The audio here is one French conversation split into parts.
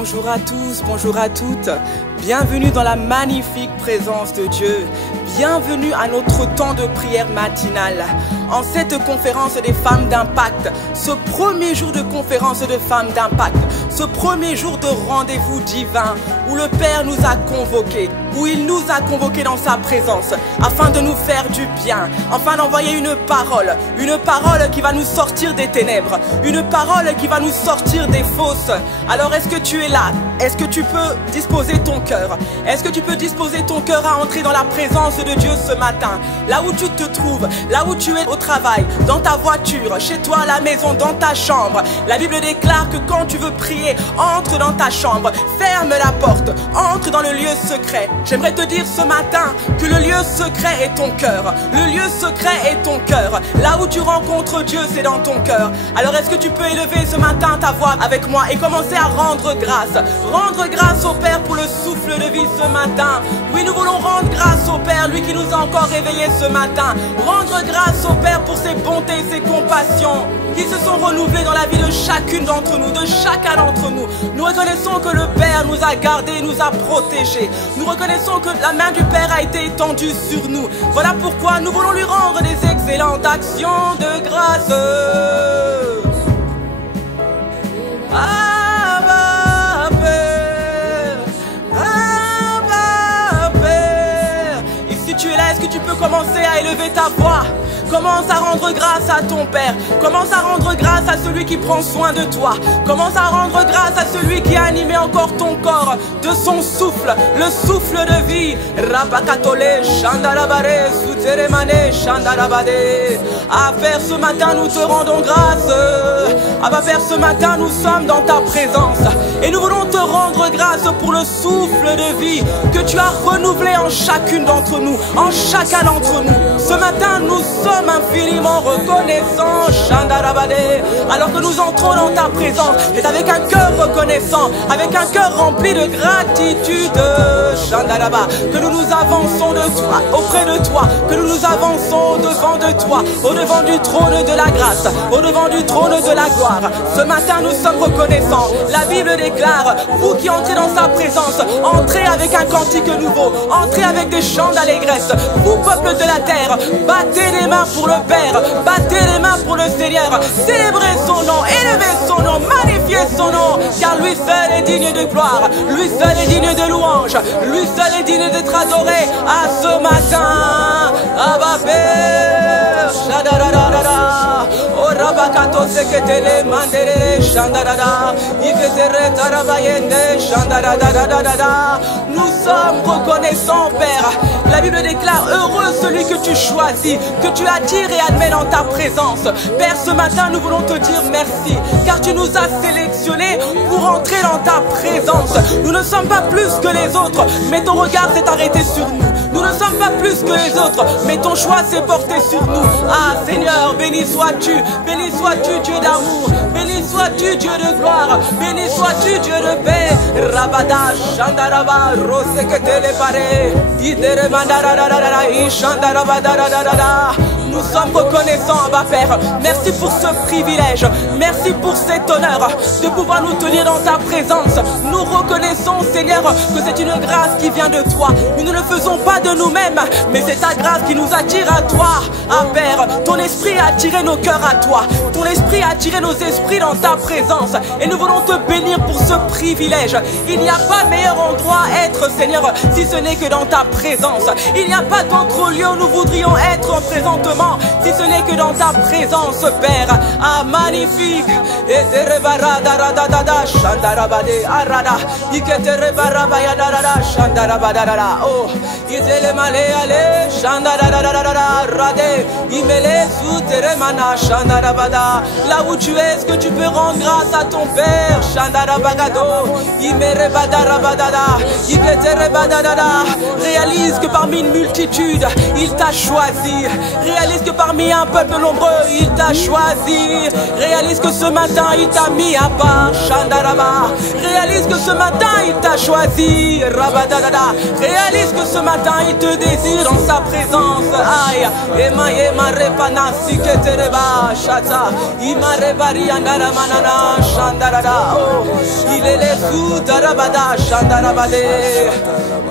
Bonjour à tous, bonjour à toutes. Bienvenue dans la magnifique présence de Dieu. Bienvenue à notre temps de prière matinale. En cette conférence des femmes d'impact, ce premier jour de conférence de femmes d'impact, ce premier jour de rendez-vous divin où le Père nous a convoqués, où il nous a convoqués dans sa présence afin de nous faire du bien, afin d'envoyer une parole qui va nous sortir des ténèbres, une parole qui va nous sortir des fausses. Alors est-ce que tu es là? Est-ce que tu peux disposer ton cœur? Est-ce que tu peux disposer ton cœur à entrer dans la présence de Dieu ce matin? Là où tu te trouves, là où tu es au travail, dans ta voiture, chez toi à la maison, dans ta chambre. La Bible déclare que quand tu veux prier, entre dans ta chambre, ferme la porte, entre dans le lieu secret. J'aimerais te dire ce matin que le lieu secret est ton cœur. Le lieu secret est ton cœur. Là où tu rencontres Dieu, c'est dans ton cœur. Alors est-ce que tu peux élever ce matin ta voix avec moi et commencer à rendre grâce? Rendre grâce au Père pour le souffle de vie ce matin. Oui, nous voulons rendre grâce au Père, lui qui nous a encore réveillés ce matin. Rendre grâce au Père pour ses bontés, ses compassions qui se sont renouvelées dans la vie de chacune d'entre nous, de chacun d'entre nous. Nous reconnaissons que le Père nous a gardés, nous a protégés. Nous reconnaissons que la main du Père a été étendue sur nous. Voilà pourquoi nous voulons lui rendre des excellentes actions de grâce. Abba Père, Abba Père. Et si tu es là, est-ce que tu peux commencer à élever ta voix? Commence à rendre grâce à ton Père. Commence à rendre grâce à celui qui prend soin de toi. Commence à rendre grâce à celui qui a animé encore ton corps de son souffle, le souffle de vie. Rabakatole, Chandarabare, Souteremane, Chandarabade. Ah Père, ce matin nous te rendons grâce. Ah bah Père, ce matin nous sommes dans ta présence. Et nous voulons te rendre grâce pour le souffle de vie que tu as renouvelé en chacune d'entre nous, en chacun d'entre nous. Ce matin, nous sommes infiniment reconnaissants, Chandarabade, alors que nous entrons dans ta présence. Et avec un cœur reconnaissant, avec un cœur rempli de gratitude, Chandaraba, que nous nous avançons de toi, auprès de toi, que nous nous avançons au-devant de toi, au-devant du trône de la grâce, au-devant du trône de la gloire. Ce matin, nous sommes reconnaissants. La Bible déclare, vous qui entrez dans sa présence, entrez avec un cantique nouveau, entrez avec des chants d'allégresse. Vous, peuple de la terre, battez les mains pour le Père, battez les mains pour le Seigneur, célébrez son nom, élevez son nom, magnifiez son nom, car lui seul est digne de gloire, lui seul est digne de louange, lui seul est digne d'être adoré. À ce matin, Abba Père, Shadadadadada, O Rabakato Seketele Mandere Shandadada, Iketere Tarabayende Shandadadadadada. Nous sommes reconnaissants, Père. La Bible déclare, heureux celui que tu choisis, que tu attires et admets dans ta présence. Père, ce matin, nous voulons te dire merci, car tu nous as sélectionnés pour entrer dans ta présence. Nous ne sommes pas plus que les autres, mais ton regard s'est arrêté sur nous. Nous ne sommes pas plus que les autres, mais ton choix s'est porté sur nous. Ah Seigneur, béni sois-tu, Dieu d'amour, béni sois-tu, Dieu de gloire, béni sois-tu, Dieu de paix. Rabada, Shandaraba, Roseketele Pare, Idere Mandarada, Ishandarabada. Nous sommes reconnaissants, Abba Père. Merci pour ce privilège. Merci pour cet honneur de pouvoir nous tenir dans ta présence. Nous reconnaissons, Seigneur, que c'est une grâce qui vient de toi. Nous ne le faisons pas de nous-mêmes, mais c'est ta grâce qui nous attire à toi. Ah Père, ton esprit a attiré nos cœurs à toi. Ton esprit a attiré nos esprits dans ta présence. Et nous voulons te bénir pour ce privilège. Il n'y a pas meilleur endroit à être, Seigneur, si ce n'est que dans ta présence. Il n'y a pas d'autre lieu où nous voudrions être présentement, si ce n'est que dans ta présence, Père. Ah, magnifique. Oh, là où tu es, est-ce que tu peux rendre grâce à ton Père? Réalise que parmi une multitude, il t'a choisi. Réalise que parmi un peuple nombreux, il t'a choisi. Réalise que ce matin, il t'a mis à part. Shandaraba. Réalise que ce matin, il t'a choisi. Rabadadada. Réalise que ce matin, il te désire dans sa présence. Aïe. Ema ema repana siketereba shata. Ima rebari andara manana shandarada. Oh, il est les sous darabada shandarabade.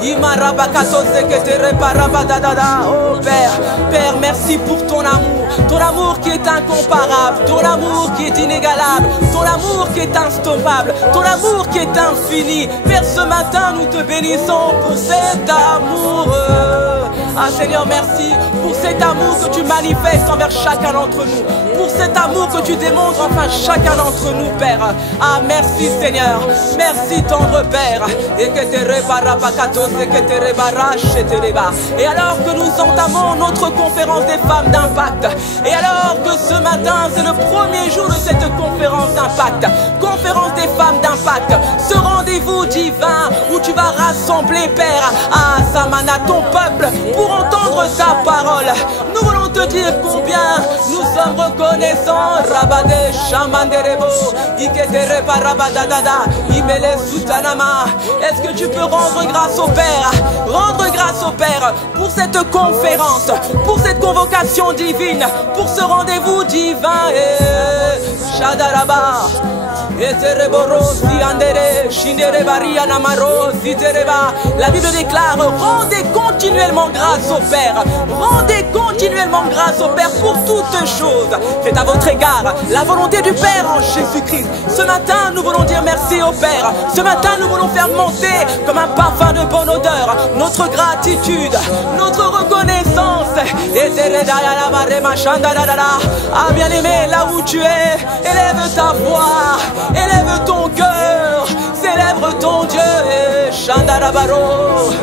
Ima rabakato seketereba rabadadada. Oh Père, Père, merci pour ton amour qui est incomparable, ton amour qui est inégalable, ton amour qui est instoppable, ton amour qui est infini. Père, ce matin, nous te bénissons pour cet amour. Ah Seigneur, merci pour cet amour que tu manifestes envers chacun d'entre nous, pour cet amour que tu démontres enfin chacun d'entre nous, Père. Ah merci Seigneur, merci tendre Père. Et alors que nous entamons notre conférence des femmes d'impact, et alors que ce matin c'est le premier jour de cette conférence d'impact, conférence des femmes d'impact, ce rendez-vous divin où tu vas rassembler Père à Samana ton peuple pour entendre ta parole, nous voulons te dire combien nous sommes reconnaissants. Rabade Shamanderebo, Iketere Parabadadada, Imele Sutanama. Est-ce que tu peux rendre grâce au Père, rendre grâce au Père pour cette conférence, pour cette convocation divine, pour ce rendez-vous divin. Shadaraba. La Bible déclare: rendez continuellement grâce au Père, rendez continuellement grâce au Père pour toutes choses. C'est à votre égard la volonté du Père en Jésus-Christ. Ce matin nous voulons dire merci au Père. Ce matin nous voulons faire monter comme un parfum de bonne odeur notre gratitude, notre reconnaissance. Ah bien-aimé, là où tu es, élève ta voix, élève ton cœur, célèbre ton Dieu. Shandarabaro.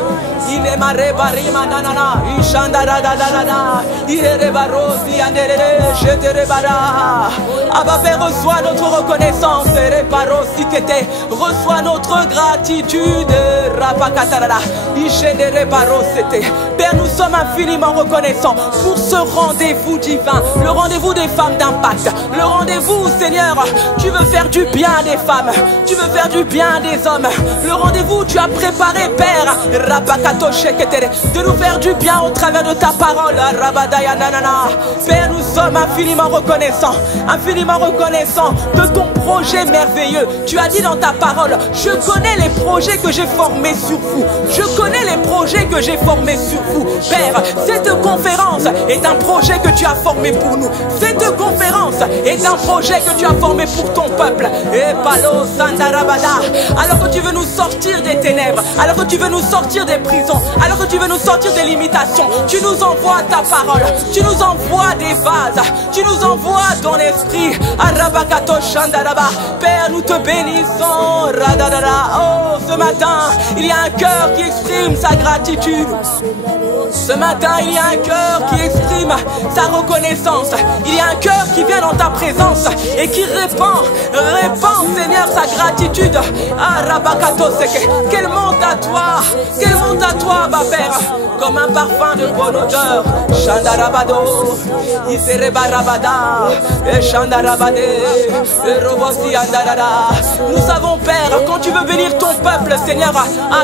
Il est maré barima nanana, ishandaradadadada, il est rebarosi anderere, je te rebara. Abba Père, reçois notre reconnaissance, rebarosi kete, reçois notre gratitude, rapakatarada, ishendere barosete. Père, nous sommes infiniment reconnaissants pour ce rendez-vous divin, le rendez-vous des femmes d'impact, le rendez-vous, Seigneur, tu veux faire du bien des femmes, tu veux faire du bien des hommes, le rendez-vous tu as préparé, Père, de nous faire du bien au travers de ta parole. Père, nous sommes infiniment reconnaissants de ton projet merveilleux. Tu as dit dans ta parole: je connais les projets que j'ai formés sur vous. Je connais les projets que j'ai formés sur vous. Père, cette conférence est un projet que tu as formé pour nous. Cette conférence est un projet que tu as formé pour ton peuple. Alors que tu veux nous sortir des ténèbres, alors que tu veux nous sortir des prisons, alors que tu veux nous sortir des limitations, tu nous envoies ta parole, tu nous envoies des vases, tu nous envoies ton esprit. Père, nous te bénissons. Oh, ce matin, il y a un cœur qui exprime sa gratitude. Ce matin, il y a un cœur qui exprime sa reconnaissance. Il y a un cœur qui vient dans ta présence et qui répand, Seigneur, sa gratitude. Qu'elle monte à toi, ma Père, comme un parfum de bonne odeur. Shandarabado, Iserebarabada, et Shandarabade, et Robosi Andarada. Nous savons, Père, quand tu veux bénir ton peuple, Seigneur,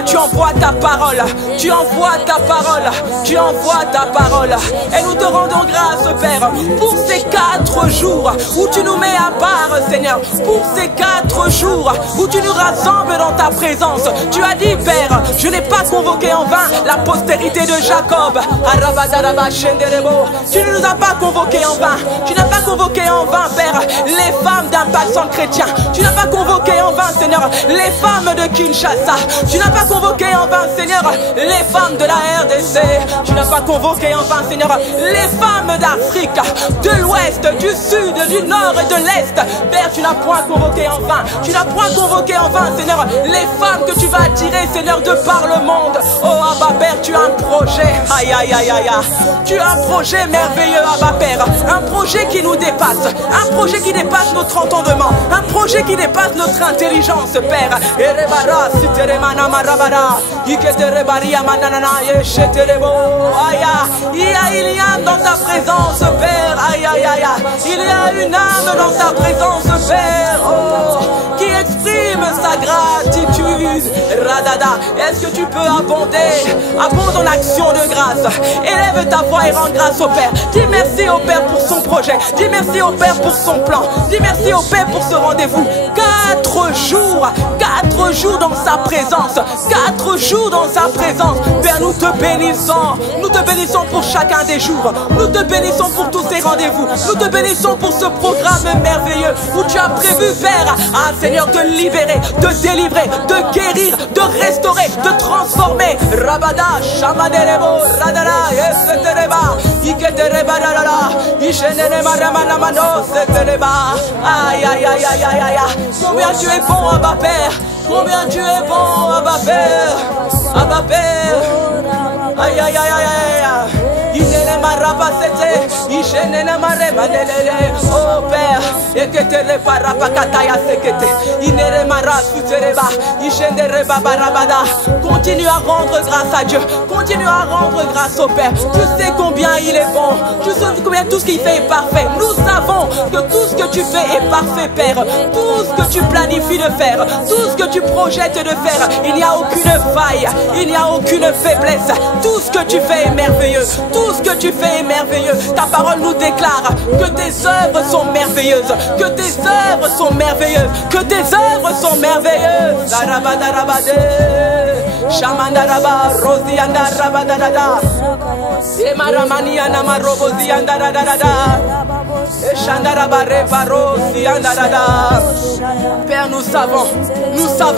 tu envoies ta parole, tu envoies ta parole, tu envoies ta parole. Et nous te rendons grâce, Père, pour ces 4 jours où tu nous mets à part, Seigneur, pour ces 4 jours où tu nous rassembles dans ta présence. Tu as dit, Père, je n'ai pas convoqué en vain la postérité de Jacob. Tu ne nous as pas convoqué en vain. Tu n'as pas convoqué en vain, Père, les femmes d'impact sans chrétien. Tu n'as pas convoqué en vain, Seigneur, les femmes de Kinshasa. Tu n'as pas convoqué en vain, Seigneur, les femmes de la RDC. Tu n'as pas convoqué en vain, Seigneur, les femmes d'Afrique, de l'Ouest, du Sud, du Nord et de l'Est. Père, tu n'as point convoqué en vain. Tu n'as point convoqué en vain, Seigneur, les femmes que tu vas attirer, Seigneur, de par le monde. Oh, Abba Père, tu as un projet. Aïe, aïe, aïe, aïe. Tu as un projet merveilleux, Abba Père. Un projet qui nous dépasse. Un projet qui dépasse notre entendement. Un projet qui dépasse notre intelligence, Père. Il y a dans ta a une âme dans ta présence, Père, oh, qui exprime sa gratitude. Radada, est-ce que tu peux abonder en action de grâce? Élève ta voix et rends grâce au Père. Dis merci au Père pour son projet. Dis merci au Père pour son plan. Dis merci au Père pour ce rendez-vous. 4 jours dans sa présence. 4 jours dans sa présence. Père, nous te bénissons. Nous te bénissons pour chacun des jours. Nous te bénissons pour tous ces rendez-vous. Nous te bénissons pour ce programme merveilleux où tu as prévu, Père, Seigneur, de libérer, de délivrer, de guérir, de restaurer, de transformer. Rabada, Shamaderebo, Radara, Yesetereba, Iketereba, Radara, Ishenerema, Ramanamano, Setereba. Aïe, aïe, aïe, aïe, aïe, aïe. Combien tu es bon, Abba Père. Combien tu es bon, Abba Père. Abba Père. Aïe, aïe, aïe, aïe, aïe. Oh Père, continue à rendre grâce à Dieu. Continue à rendre grâce au Père. Tu sais combien il est bon. Tu sais combien tout ce qu'il fait est parfait. Nous savons que tout ce que tu fais est parfait, Père. Tout ce que tu planifies de faire, tout ce que tu projettes de faire, il n'y a aucune faille, il n'y a aucune faiblesse. Tout ce que tu fais est merveilleux. Tout ce que tu fais est merveilleux. Ta parole nous déclare que tes œuvres sont merveilleuses. Que tes œuvres sont merveilleuses. Que tes œuvres sont merveilleuses. Shamandaraba, Rosianda Rabadada, Emaramania Namarobosianda Radada, Eshandaraba Reparosianda Radada. Père, nous savons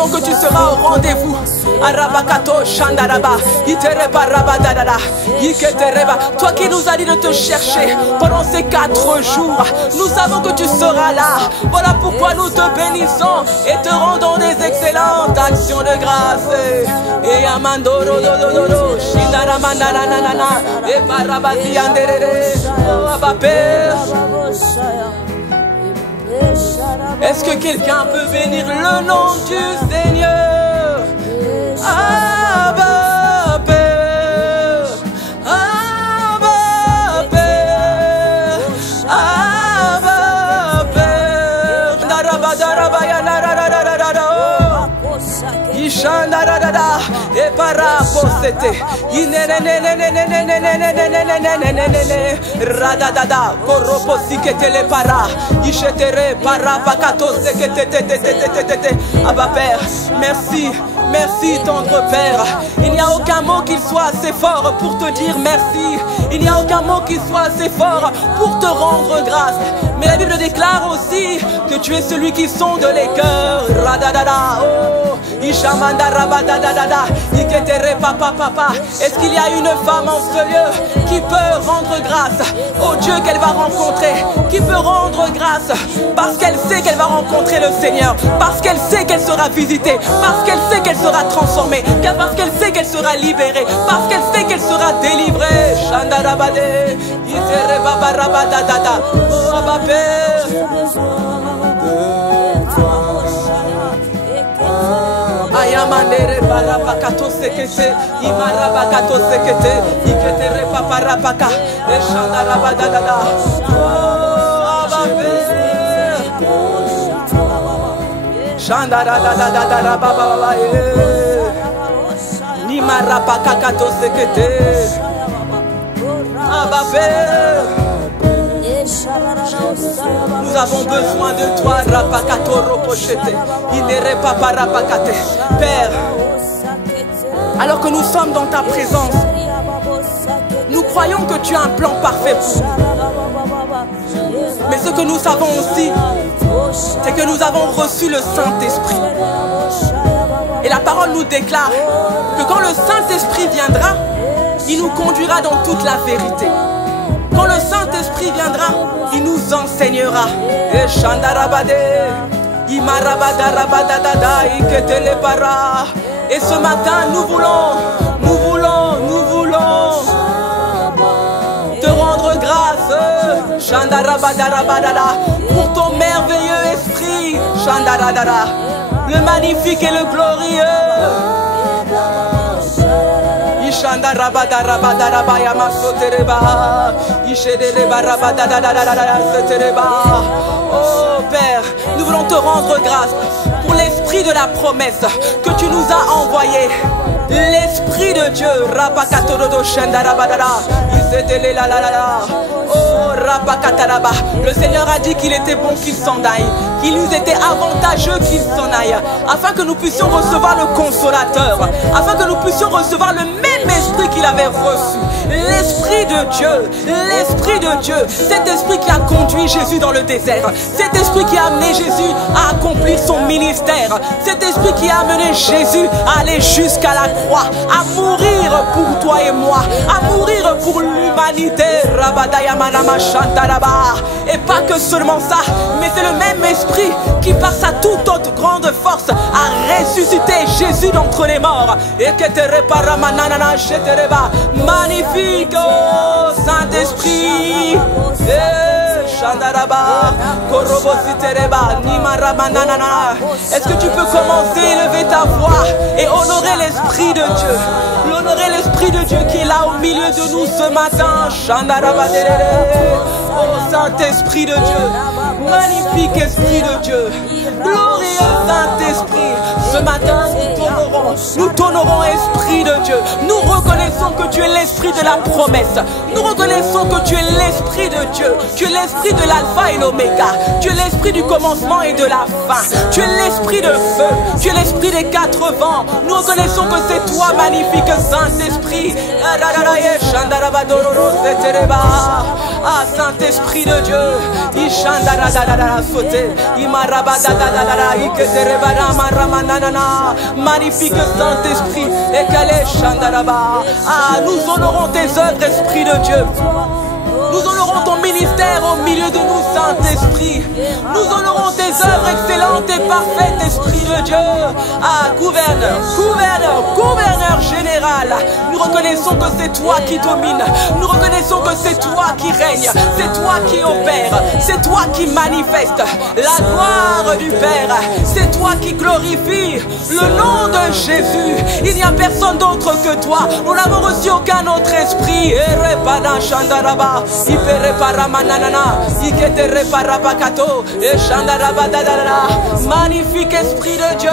que tu seras au rendez-vous. Arabakato Shandaraba, Itereba Rabadada, Iketereba. Toi qui nous as dit de te chercher pendant ces 4 jours, nous savons que tu seras là. Voilà pourquoi nous te bénissons et te rendons des excellentes actions de grâce. Et Amandoro Dodo, Shindara Mandana Nana, et Barabasi Anderere, oh Abba Père. Est-ce que quelqu'un peut bénir le nom du Seigneur? Abba Père, Abba Père, Abba Père. Darabadarabaya nararararara. Ishandararara. Et paraposete. Radadada. Koroposikete le para. Ishetere parapakato sekete. Abba Père, merci. Merci tendre Père. Il n'y a aucun mot qui soit assez fort pour te dire merci. Il n'y a aucun mot qui soit assez fort pour te rendre grâce. Mais la Bible déclare aussi que tu es celui qui sonde les cœurs. Radadada, oh, Ishamanda rabadadada, Iketere papa papa. Est-ce qu'il y a une femme en ce lieu qui peut rendre grâce au Dieu qu'elle va rencontrer, qui peut rendre grâce parce qu'elle sait qu'elle va rencontrer le Seigneur, parce qu'elle sait qu'elle sera visitée, parce qu'elle sait qu'elle sera transformée, parce qu'elle sait qu'elle sera libérée, parce qu'elle sait qu'elle sera délivrée. Shandarabade, Itere baba rabadadada, oh Abba Père. Ayamandere barapakato sekete, imarabakato sekete, iketere paparapaka, eshandarabadadada. Oh Abba Père. Shandaradadadada baba ni marapakato sekete. Abba Père. Nous avons besoin de toi, Rapakato Ropochete, Inere Papa Rapakate. Père, alors que nous sommes dans ta présence, nous croyons que tu as un plan parfait pour nous. Mais ce que nous savons aussi, c'est que nous avons reçu le Saint-Esprit. Et la parole nous déclare que quand le Saint-Esprit viendra, il nous conduira dans toute la vérité. Quand le Saint-Esprit viendra, il nous enseignera. Et ce matin, nous voulons te rendre grâce pour ton merveilleux esprit, le magnifique et le glorieux. Oh Père, nous voulons te rendre grâce pour l'esprit de la promesse que tu nous as envoyé. L'Esprit de Dieu, le Seigneur a dit qu'il était bon qu'il s'en aille, qu'il nous était avantageux qu'il s'en aille, afin que nous puissions recevoir le Consolateur, afin que nous puissions recevoir le même esprit qu'il avait reçu. L'Esprit de Dieu, l'Esprit de Dieu, cet esprit qui a conduit Jésus dans le désert, cet esprit qui a amené Jésus à accomplir son ministère, cet esprit qui a amené Jésus à aller jusqu'à la croix, à mourir pour toi et moi, à mourir pour l'humanité. Et pas que seulement ça, mais c'est le même esprit qui par sa toute autre grande force a ressuscité Jésus d'entre les morts. Et que te répara manana shetereba. Magnifique, oh Saint-Esprit. Est-ce que tu peux commencer à élever ta voix et honorer l'Esprit de Dieu? L'honorer l'Esprit de Dieu qui est là au milieu de nous ce matin. Oh Saint-Esprit de Dieu, magnifique Esprit de Dieu, glorieux Saint-Esprit, ce matin nous t'honorons Esprit de Dieu. Nous reconnaissons que tu es l'Esprit de la promesse. Nous reconnaissons que tu es l'Esprit de Dieu. Tu es l'Esprit de l'Alpha et l'Oméga. Tu es l'Esprit du commencement et de la fin. Tu es l'Esprit de feu. Tu es l'Esprit des quatre vents. Nous reconnaissons que c'est toi, magnifique Saint-Esprit. Ah, Saint-Esprit de Dieu. Magnifique Saint-Esprit. Ah, nous honorons tes œuvres, Esprit de Dieu. Nous honorons ton ministère au milieu de nous, Saint-Esprit. Nous honorons tes œuvres excellentes et parfaites, Esprit de Dieu. Ah, gouverneur, gouverneur, gouverneur général. Nous reconnaissons que c'est toi qui domine. Nous reconnaissons que c'est toi qui règne. C'est toi qui opère. C'est toi qui manifeste la gloire du Père. C'est toi qui glorifie le nom de Jésus. Il n'y a personne d'autre que toi. Nous n'avons reçu aucun autre esprit. Magnifique Esprit de Dieu.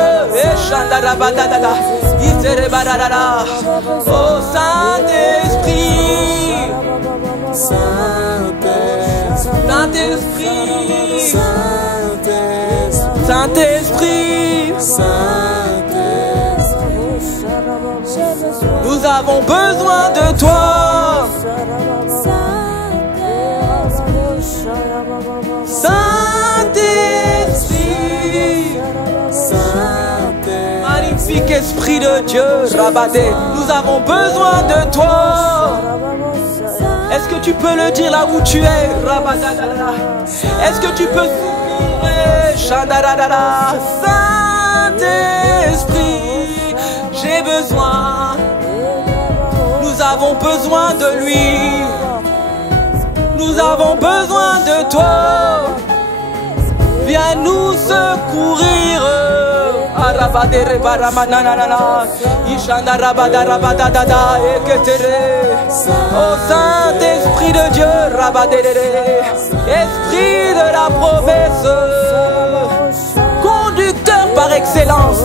Oh Saint-Esprit, Saint-Esprit, Saint-Esprit, nous avons besoin de toi. Saint-Esprit, magnifique Esprit de Dieu, Rabadé, nous avons besoin de toi. Est-ce que tu peux le dire là où tu es, Rabadadada? Est-ce que tu peux souffrir, Chandadadada? Saint-Esprit, j'ai besoin, nous avons besoin de lui. Nous avons besoin de toi. Viens nous secourir. Oh Saint-Esprit de Dieu, Esprit de la promesse, conducteur par excellence.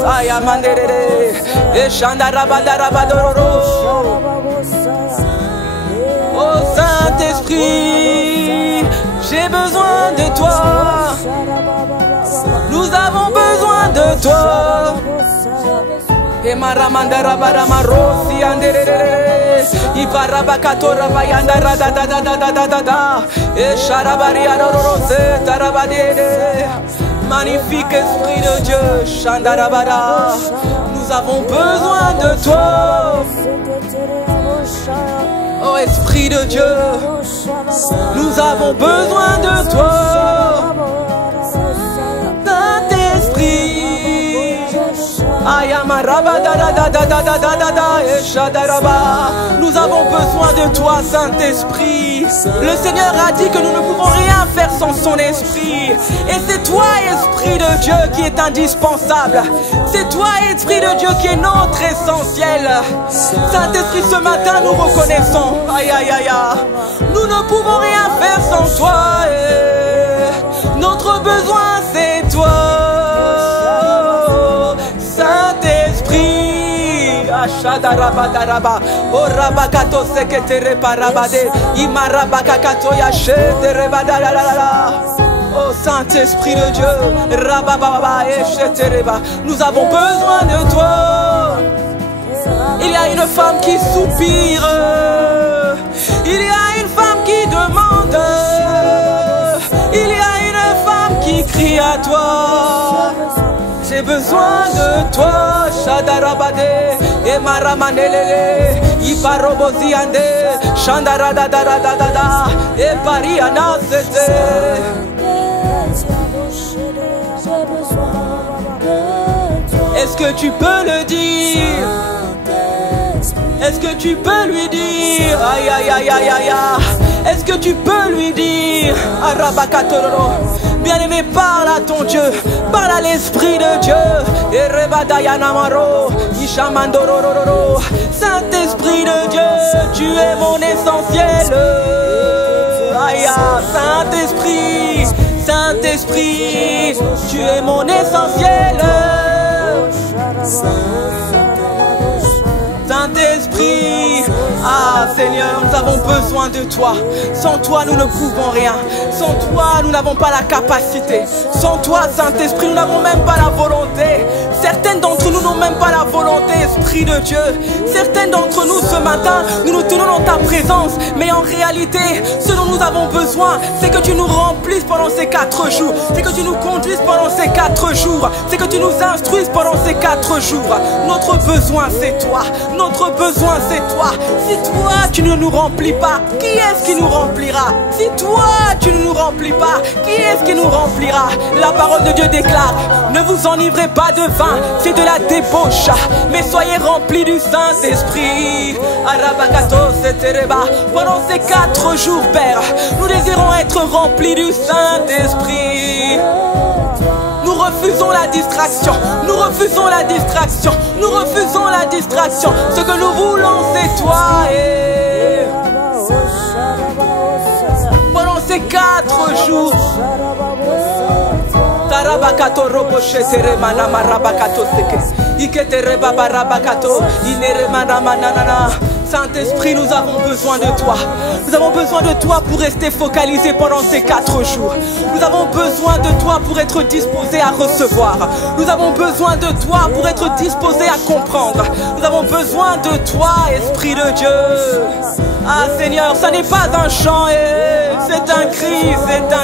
Oh Saint-Esprit, j'ai besoin de toi. Nous avons besoin de toi. Magnifique Esprit de Dieu, nous avons besoin de toi. Oh Esprit de Dieu, nous avons besoin de toi. Saint-Esprit, Nous avons besoin de toi, Saint-Esprit. Le Seigneur a dit que nous ne pouvons rien faire sans son Esprit. Et c'est toi, Esprit de Dieu, qui est indispensable. C'est toi, Esprit de Dieu, qui est notre essentiel. Saint-Esprit, ce matin, nous reconnaissons. Aïe, aïe, aïe, aïe. Nous ne pouvons rien faire sans toi. Notre besoin, c'est toi. Saint-Esprit. Ashadarabadaraba. Orabakato seketere parabade. Imarabakakato yashete badalala. Oh Saint-Esprit de Dieu, Rabababa et Chetereba, nous avons besoin de toi. Il y a une femme qui soupire, il y a une femme qui demande, il y a une femme qui crie à toi. J'ai besoin de toi, Shadarabade, et Maramanelele, Iparoboziande, Shandaradadadadada, et Pariana Sete. Est-ce que tu peux le dire? Est-ce que tu peux lui dire? Aïe aïe aïe aïe aïe aïe. Est-ce que tu peux lui dire? Arabakatororo. Bien-aimé, parle à ton Dieu, parle à l'Esprit de Dieu. Erebadayanamaro, Ishamandorororo. Saint-Esprit de Dieu, tu es mon essentiel. Aïe, Saint-Esprit, Saint-Esprit, tu es mon essentiel. Saint-Esprit, ah Seigneur, nous avons besoin de toi. Sans toi, nous ne pouvons rien. Sans toi, nous n'avons pas la capacité. Sans toi, Saint-Esprit, nous n'avons même pas la volonté. Certaines d'entre nous n'ont même pas la volonté, Esprit de Dieu. Certaines d'entre nous, ce matin, nous nous tenons dans ta présence. Mais en réalité, ce dont nous avons besoin, c'est que tu nous remplisses pendant ces 4 jours. C'est que tu nous conduises pendant ces 4 jours. C'est que tu nous instruises pendant ces 4 jours. Notre besoin, c'est toi. Notre besoin, c'est toi. Si toi, tu ne nous remplis pas, qui est-ce qui nous remplira? Si toi, tu ne nous remplis pas, qui est-ce qui nous remplira? La parole de Dieu déclare, ne vous enivrez pas de vin, c'est de la débauche, mais soyez remplis du Saint-Esprit. Pendant ces 4 jours, Père, nous désirons être remplis du Saint-Esprit. Nous refusons la distraction, nous refusons la distraction, nous refusons la distraction. Ce que nous voulons, c'est toi. Et pendant ces 4 jours, Tarabakato robochetere manama rabakato seke. Iketere baba rabakato inere manama nanana. Saint-Esprit, nous avons besoin de toi. Nous avons besoin de toi pour rester focalisés pendant ces 4 jours. Nous avons besoin de toi pour être disposés à recevoir. Nous avons besoin de toi pour être disposés à comprendre. Nous avons besoin de toi, Esprit de Dieu. Ah Seigneur, ça n'est pas un chant, c'est un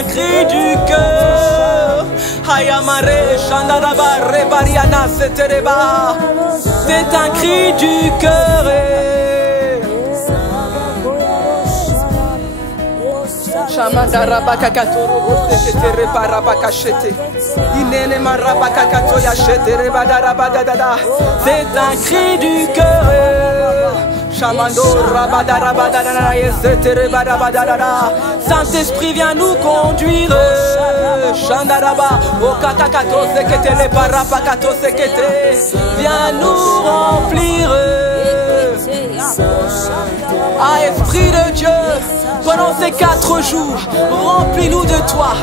cri du cœur. Hayamare, Shandaraba, Rebariana, Setereba. C'est un cri du cœur. C'est un cri du cœur. Saint-Esprit, viens nous conduire. Viens nous remplir. Ah, Esprit de Dieu, pendant ces 4 jours, remplis-nous de toi,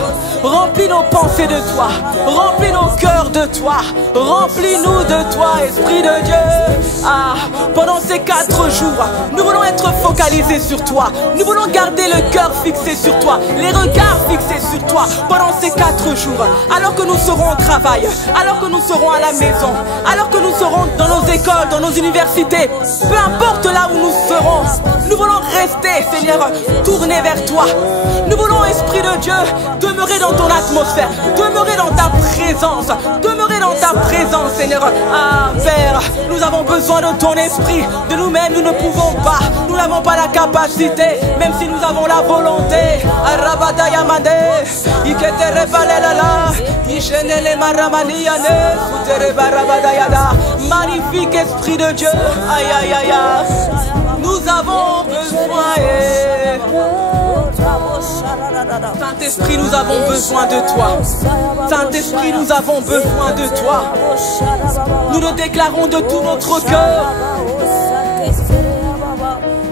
remplis nos pensées de toi, remplis nos cœurs de toi, remplis-nous de toi, Esprit de Dieu. Ah, pendant ces 4 jours, nous voulons être focalisés sur toi, nous voulons garder le cœur fixé sur toi, les regards fixés sur toi, pendant ces 4 jours, alors que nous serons au travail, alors que nous serons à la maison, alors que nous serons dans nos écoles, dans nos universités, peu importe là où nous serons, nous voulons rester, Seigneur, tourner vers toi. Nous voulons, Esprit de Dieu, demeurer dans ton atmosphère, demeurer dans ta présence, demeurer dans ta présence, Seigneur. Ah, Père, nous avons besoin de ton esprit. De nous-mêmes, nous ne pouvons pas. Nous n'avons pas la capacité, même si nous avons la volonté. Magnifique Esprit de Dieu. Aïe, aïe, aïe, aïe. Nous avons besoin. Saint-Esprit, nous avons besoin de toi. Saint-Esprit, nous avons besoin de toi. Nous le déclarons de tout notre cœur.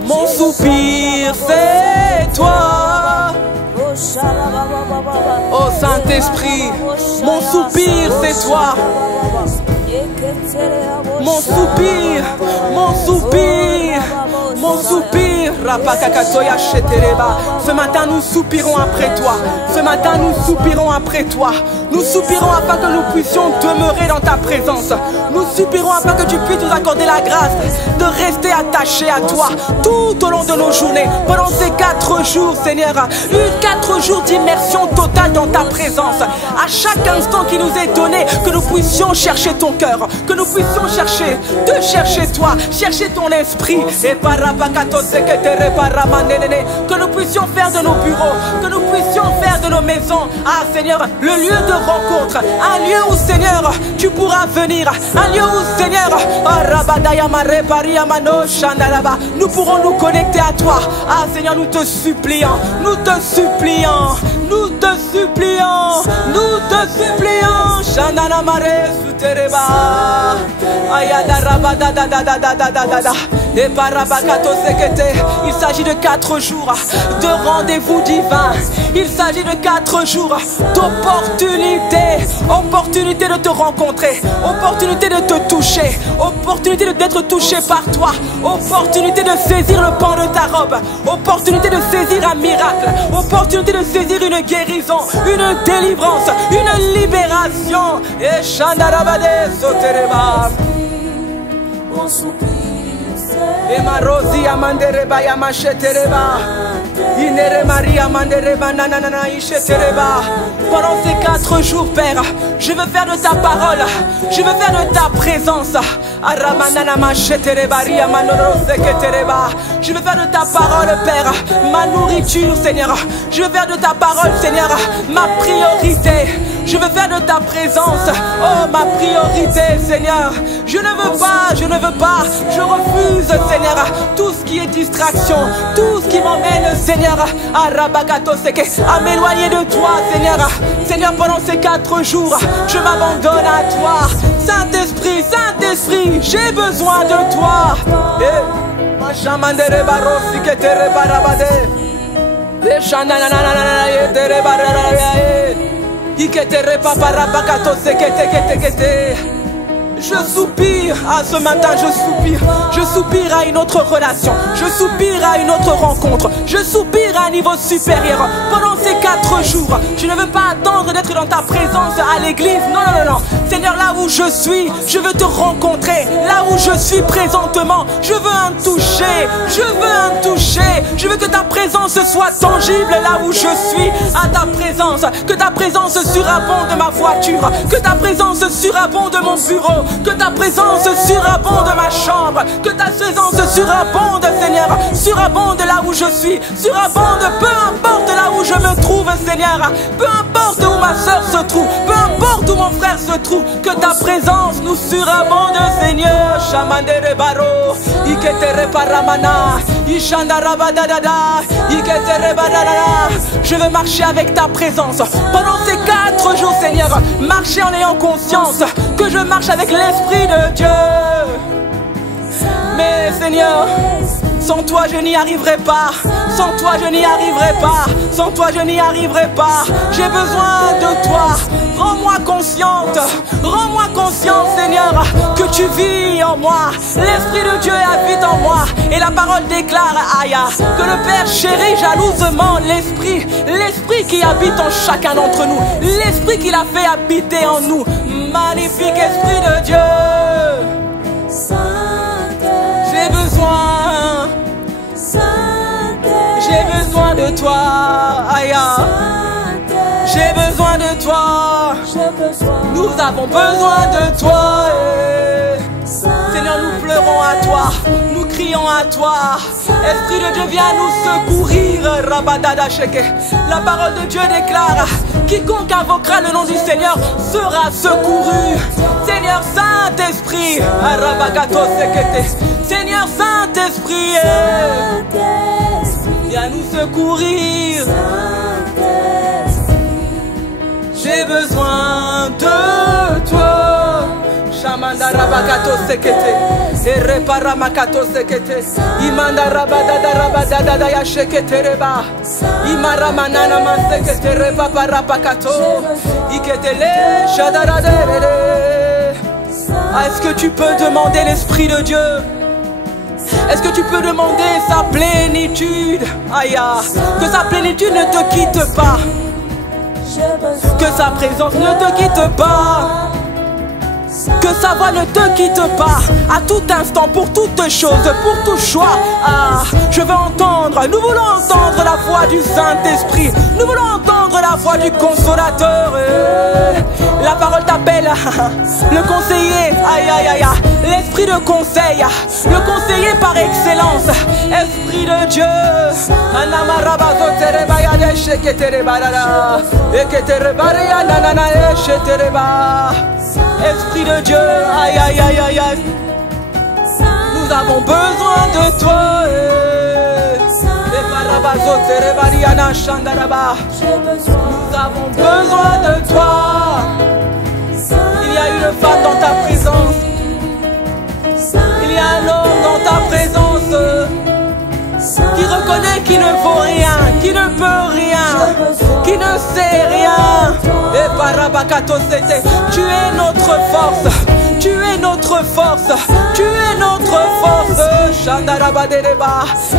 Mon soupir, c'est toi. Oh Saint-Esprit, mon soupir, c'est toi. Mon soupir, mon soupir, mon soupir. Ce matin nous soupirons après toi. Ce matin nous soupirons après toi. Nous soupirons afin que nous puissions demeurer dans ta présence. Nous soupirons afin que tu puisses nous accorder la grâce de rester attachés à toi tout au long de nos journées. Pendant ces 4 jours, Seigneur, 4 jours d'immersion totale dans ta présence. À chaque instant qui nous est donné, que nous puissions chercher ton cœur, que nous puissions chercher, te chercher toi, chercher ton esprit. Que nous puissions faire de nos bureaux, que nous puissions faire de nos maisons, ah Seigneur, le lieu de rencontre, un lieu où Seigneur, tu pourras venir, un lieu où Seigneur, nous pourrons nous connecter à toi. Ah Seigneur, nous te supplions, nous te supplions, nous te supplions, nous te supplions. Shanana mare sutereba, ayada rabada da da da da da da da. Et parabakato sekete. Il s'agit de 4 jours de rendez-vous divin. Il s'agit de 4 jours d'opportunité. Opportunité de te rencontrer, opportunité de te toucher, opportunité d'être touché par toi, opportunité de saisir le pan de ta robe, opportunité de saisir un miracle, opportunité de saisir une guérison, une délivrance, une libération. Et Shandarabade Sotereba. Et ma rosi amandereba ya machetereba. Inere Maria mandereba nanana ichetereba. Pendant ces 4 jours, Père, je veux faire de ta parole, je veux faire de ta présence. Aramanana machetereba ria manoroseketereba. Je veux faire de ta parole, Père, ma nourriture, Seigneur. Je veux faire de ta parole, Seigneur, ma priorité. Je veux faire de ta présence, oh ma priorité, Seigneur. Je ne veux pas, je refuse, Seigneur, tout ce qui est distraction, tout ce qui m'emmène, Seigneur, à m'éloigner de toi, Seigneur. Seigneur, pendant ces 4 jours, je m'abandonne à toi. Saint-Esprit, Saint-Esprit, j'ai besoin de toi. Je soupire, ce matin je soupire à une autre relation, je soupire à une autre rencontre, je soupire à un niveau supérieur. Pendant ces 4 jours, je ne veux pas attendre d'être dans ta présence à l'église, non. Seigneur, là où je suis, je veux te rencontrer, là où je suis présentement, je veux un toucher, je veux que ta présence soit tangible là où je suis, à ta présence, que ta présence surabonde ma voiture, que ta présence surabonde mon bureau, que ta présence surabonde ma chambre, que ta présence surabonde, Seigneur, surabonde là où je suis, surabonde peu importe là où je me trouve, Seigneur, peu importe où ma soeur se trouve, peu importe où mon frère se trouve, que ta présence nous surabonde, Seigneur. Shamandere baro, iketere paramana, ishandarabadadada, iketere badadada. Je veux marcher avec ta présence pendant ces 4 jours, Seigneur, marcher en ayant conscience que je marche avec l'Esprit de Dieu. Mais Seigneur, sans toi je n'y arriverai pas, sans toi je n'y arriverai pas, sans toi je n'y arriverai pas. J'ai besoin de toi, rends-moi consciente, Seigneur, que tu vis en moi. L'Esprit de Dieu habite en moi et la parole déclare, Aya, que le Père chérit jalousement l'Esprit qui habite en chacun d'entre nous, l'Esprit qu'il a fait habiter en nous. Magnifique Esprit de Dieu, j'ai besoin besoin de toi. Aïe. J'ai besoin de toi. Nous avons besoin de toi. Seigneur, nous pleurons à toi. Nous crions à toi. Esprit de Dieu, viens nous secourir. La parole de Dieu déclare: quiconque invoquera le nom du Seigneur sera secouru. Seigneur Saint-Esprit, Seigneur Saint-Esprit, viens nous secourir. J'ai besoin de toi. Shamanda rabakato sekete, erepara makato sekete, imanda rabada rabada da ya shekete reba, imara manana masekete reba para pakato, iketele shadarade. Est-ce que tu peux demander l'Esprit de Dieu? Est-ce que tu peux demander sa plénitude? Aïe, que sa plénitude ne te quitte pas, que sa présence ne te quitte pas, que sa voix ne te quitte pas à tout instant, pour toutes choses, pour tout choix. Ah, je veux entendre, nous voulons entendre la voix du Saint-Esprit. Nous voulons entendre la voix du Consolateur. La parole t'appelle, le conseiller, aïe aïe aïe, l'esprit de conseil, le conseiller par excellence, Esprit de Dieu. Esprit de Dieu, aïe aïe aïe aïe aïe. Nous avons besoin de toi. Nous avons besoin de toi. Il y a une femme dans ta présence. Il y a un homme dans ta présence qui reconnaît qu'il ne vaut rien, qui ne peut rien, qui ne sait rien. Et Barabakato, c'était: tu es notre force, tu es notre force, tu es notre force.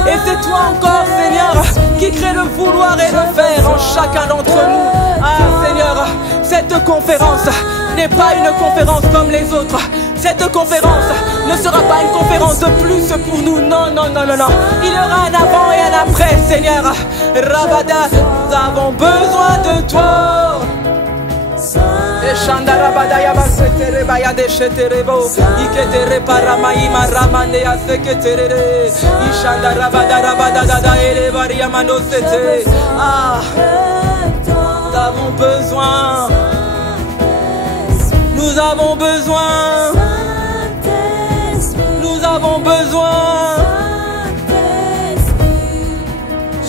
Et c'est toi encore, Seigneur, qui crée le vouloir et le faire en chacun d'entre nous. Ah Seigneur, cette conférence n'est pas une conférence comme les autres. Cette conférence ne sera pas une conférence de plus pour nous. Non, non, non, non, non. Il y aura un avant et un après, Seigneur. Rabada, nous avons besoin de toi. Ah, nous avons besoin. Nous avons besoin. Nous avons besoin.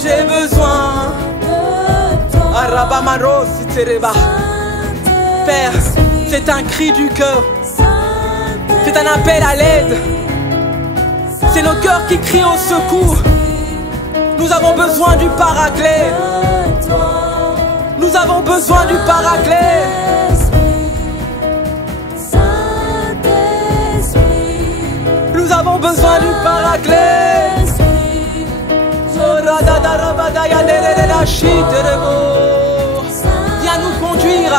J'ai besoin. Arabamaro sitereba. Père, c'est un cri du cœur. C'est un appel à l'aide. C'est nos cœurs qui crient au secours. Nous avons besoin du Paraclet. Nous avons besoin du Paraclet. Nous avons besoin du Paraclet. Viens nous conduire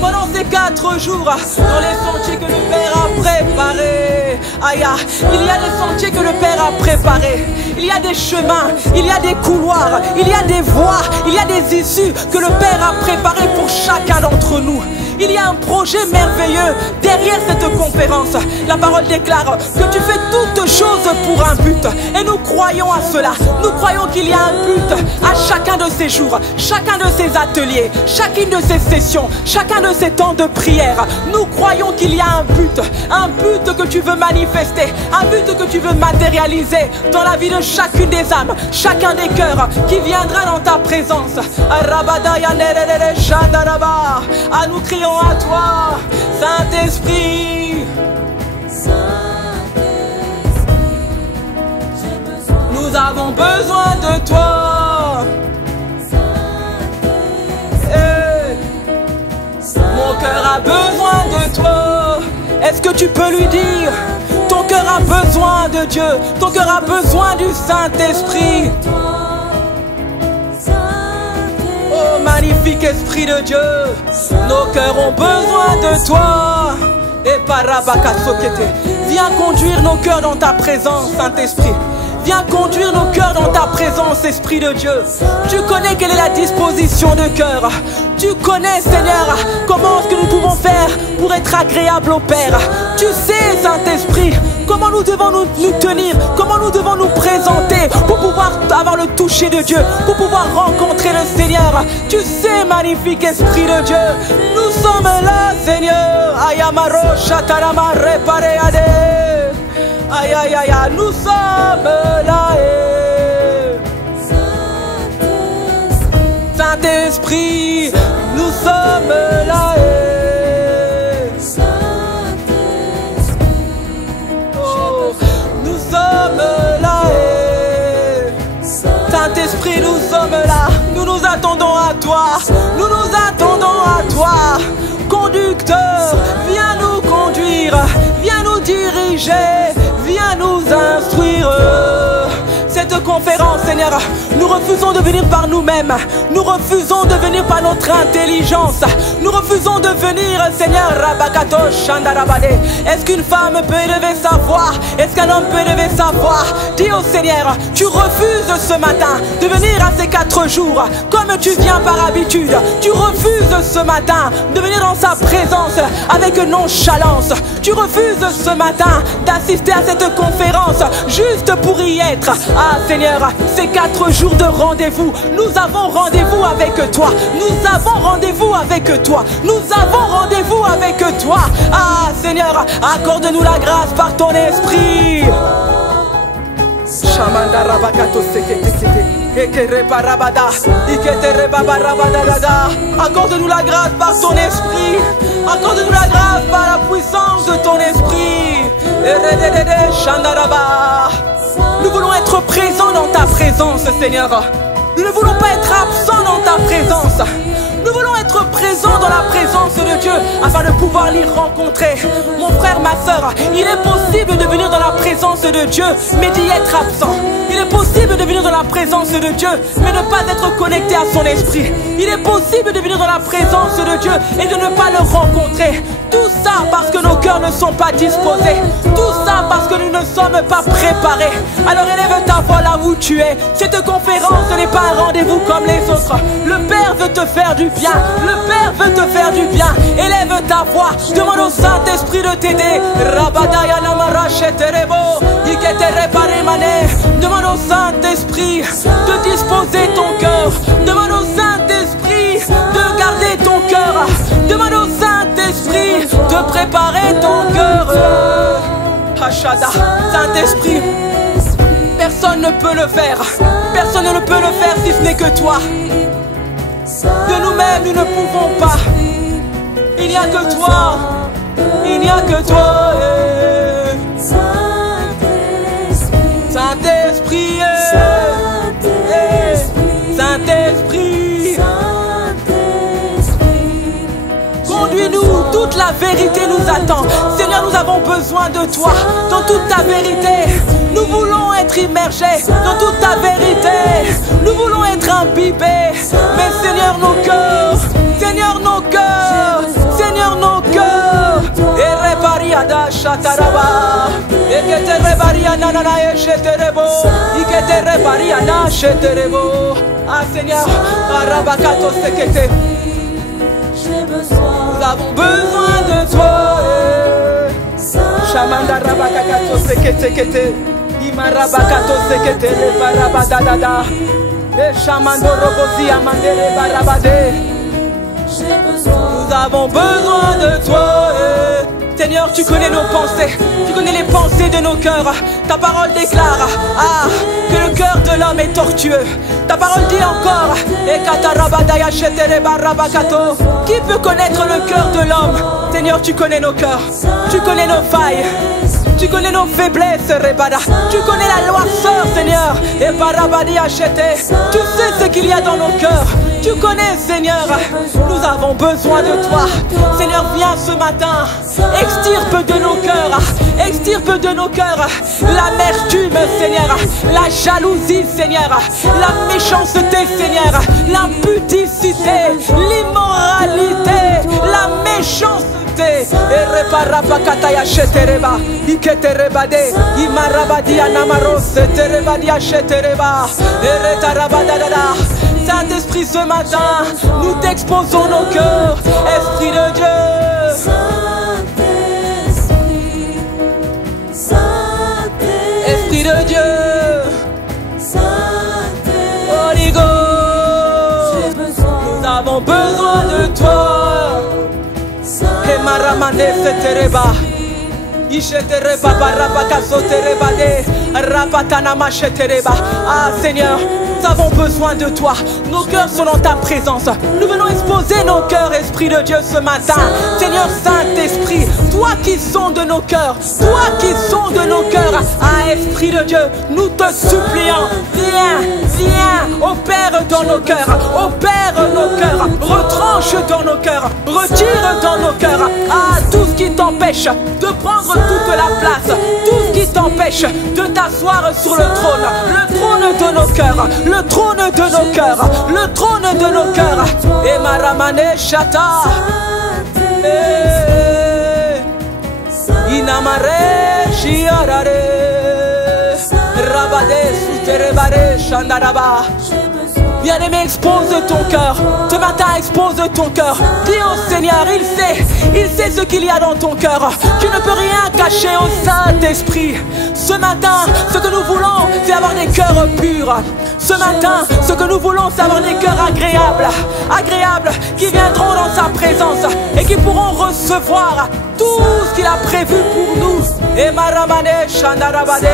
pendant ces 4 jours dans les sentiers que le Père a préparés. Aïe, il y a des sentiers que le Père a préparés. Il y a des chemins, il y a des couloirs, il y a des voies, il y a des issues que le Père a préparées pour chacun d'entre nous. Il y a un projet merveilleux derrière cette conférence. La parole déclare que tu fais toutes choses pour un but. Et nous croyons à cela. Nous croyons qu'il y a un but à chacun de ces jours, chacun de ces ateliers, chacune de ces sessions, chacun de ces temps de prière. Nous croyons qu'il y a un but que tu veux manifester, un but que tu veux matérialiser dans la vie de chacune des âmes, chacun des cœurs qui viendra dans ta présence. À nous crions à toi, Saint-Esprit. Nous avons besoin de toi. Hey. Mon cœur a besoin de toi. Est-ce que tu peux lui dire? Ton cœur a besoin de Dieu. Ton cœur a besoin du Saint-Esprit. Oh, magnifique Esprit de Dieu, nos cœurs ont besoin de toi. Et Parabakasokete, viens conduire nos cœurs dans ta présence, Saint-Esprit. Viens conduire nos cœurs dans ta présence, Esprit de Dieu. Tu connais quelle est la disposition de cœur. Tu connais, Seigneur, comment est-ce que nous pouvons faire pour être agréable au Père. Tu sais, Saint-Esprit, comment nous devons nous tenir, comment nous devons nous présenter pour pouvoir avoir le toucher de Dieu, pour pouvoir rencontrer le Seigneur. Tu sais, magnifique Esprit de Dieu, nous sommes là, Seigneur. Ayamaro, Chatarama, réparé à des. Aïe, aïe, aïe, aïe, nous sommes là. Saint-Esprit, nous sommes là. Oh, nous sommes là. Saint-Esprit, nous sommes là. Nous nous attendons à toi. Nous nous attendons à toi. Conducteur, viens nous conduire. Viens nous diriger. Viens nous instruire. Cette conférence, Seigneur, nous refusons de venir par nous-mêmes. Nous refusons de venir par notre intelligence. Nous refusons de venir, Seigneur, Rabakato Shandarabade. Est-ce qu'une femme peut élever sa voix? Est-ce qu'un homme peut élever sa voix? Dis au Seigneur, tu refuses ce matin de venir à ces 4 jours comme tu viens par habitude. Tu refuses ce matin de venir dans sa présence avec nonchalance. Tu refuses ce matin d'assister à cette conférence juste pour y être. Ah Seigneur, ces 4 jours de rendez-vous, nous avons rendez-vous avec toi. Nous avons rendez-vous avec toi. Nous avons rendez-vous avec toi. Ah Seigneur, accorde-nous la grâce par ton esprit. Accorde-nous la grâce par ton esprit. Accorde-nous la grâce par la puissance de ton esprit. Nous voulons être présents dans ta présence, Seigneur. Nous ne voulons pas être absents dans ta présence. Nous voulons être présents dans la présence de Dieu afin de pouvoir l'y rencontrer. Mon frère, ma soeur, il est possible de venir dans la présence de Dieu, mais d'y être absent. Il est possible de venir dans la présence de Dieu, mais ne pas être connecté à son esprit. Il est possible de venir dans la présence de Dieu et de ne pas le rencontrer. Tout ça parce que nos cœurs ne sont pas disposés. Tout ça parce que nous ne sommes pas préparés. Alors élève ta voix là où tu es. Cette conférence n'est pas un rendez-vous comme les autres. Le Père veut te faire du bien. Le Père veut te faire du bien. Élève ta voix. Demande au Saint-Esprit de t'aider. Demande au Saint-Esprit de disposer ton cœur. Demande au Saint-Esprit de garder ton cœur. Demande au Saint-Esprit de préparer ton cœur. Hachada, Saint-Esprit, personne ne peut le faire. Personne ne peut le faire si ce n'est que toi. De nous-mêmes, nous ne pouvons pas. Il n'y a que toi. Il n'y a que toi. Saint-Esprit, Saint-Esprit, conduis-nous, toute la vérité nous attend. Seigneur, nous avons besoin de toi, dans toute ta vérité. Nous voulons être immergés dans toute ta vérité. Nous voulons être imbibés. Mais Seigneur, nos cœurs, Seigneur, nos cœurs, Seigneur, nos cœurs. Et répariada chataraba. Et que te répariana nana et cheterebo. Et que te répariana cheterebo. Ah Seigneur, arabakato sekete. Nous avons besoin de toi. Shamanda rabakato sekete kete. Imarabakato sekete le barabadadada. Et chamando robosi amandere barabade. Nous avons besoin de toi. Seigneur, tu connais nos pensées, tu connais les pensées de nos cœurs. Ta parole déclare que le cœur de l'homme est tortueux. Ta parole dit encore qui peut connaître le cœur de l'homme? Seigneur, tu connais nos cœurs, tu connais nos failles, tu connais nos faiblesses, Rebada. Tu connais la noirceur, Seigneur. Et Barabadi acheté. Tu sais ce qu'il y a dans nos cœurs. Tu connais, Seigneur. Nous avons besoin de toi. Seigneur, viens ce matin. Extirpe de nos cœurs. Extirpe de nos cœurs l'amertume, Seigneur. La jalousie, Seigneur. La méchanceté, Seigneur. L'impudicité. L'immoralité. La méchanceté. Ereparapakataya shetereba. Iketerebade. Imarabadi anamaros. Terebadia shetereba. Eretarabadadada. Saint-Esprit, ce matin, nous t'exposons nos cœurs. Esprit de Dieu. Esprit de Dieu. Holy Ghost. Nous avons besoin de toi. Emaramane setereba. Ishetereba barabakasoterebade. Rapatanama shetereba. Ah Seigneur, nous avons besoin de toi. Nos cœurs sont dans ta présence. Nous venons exposer nos cœurs, Esprit de Dieu, ce matin. Seigneur Saint-Esprit, toi qui sondes nos cœurs, toi qui sondes nos cœurs. Ah, Esprit de Dieu, nous te supplions. Viens, viens, opère dans nos cœurs, opère nos cœurs, retranche dans nos cœurs, retire dans nos cœurs. Ah, tout ce qui t'empêche de prendre toute la place, tout ce qui t'empêche de t'asseoir sur le trône de nos cœurs, le trône de nos cœurs, le trône de nos cœurs. Et Maramane Shata. Inamare Shiarare. Rabade Suterebare Shandaraba. Bien-aimé, expose ton cœur. Ce matin, expose ton cœur. Dis au Seigneur, il sait ce qu'il y a dans ton cœur. Tu ne peux rien cacher au Saint-Esprit. Ce matin, ce que nous voulons, c'est avoir des cœurs purs. Ce matin, ce que nous voulons, c'est avoir des cœurs agréables, qui viendront dans sa présence et qui pourront recevoir tout ce qu'il a prévu pour nous. Et Maramane Shandarabade.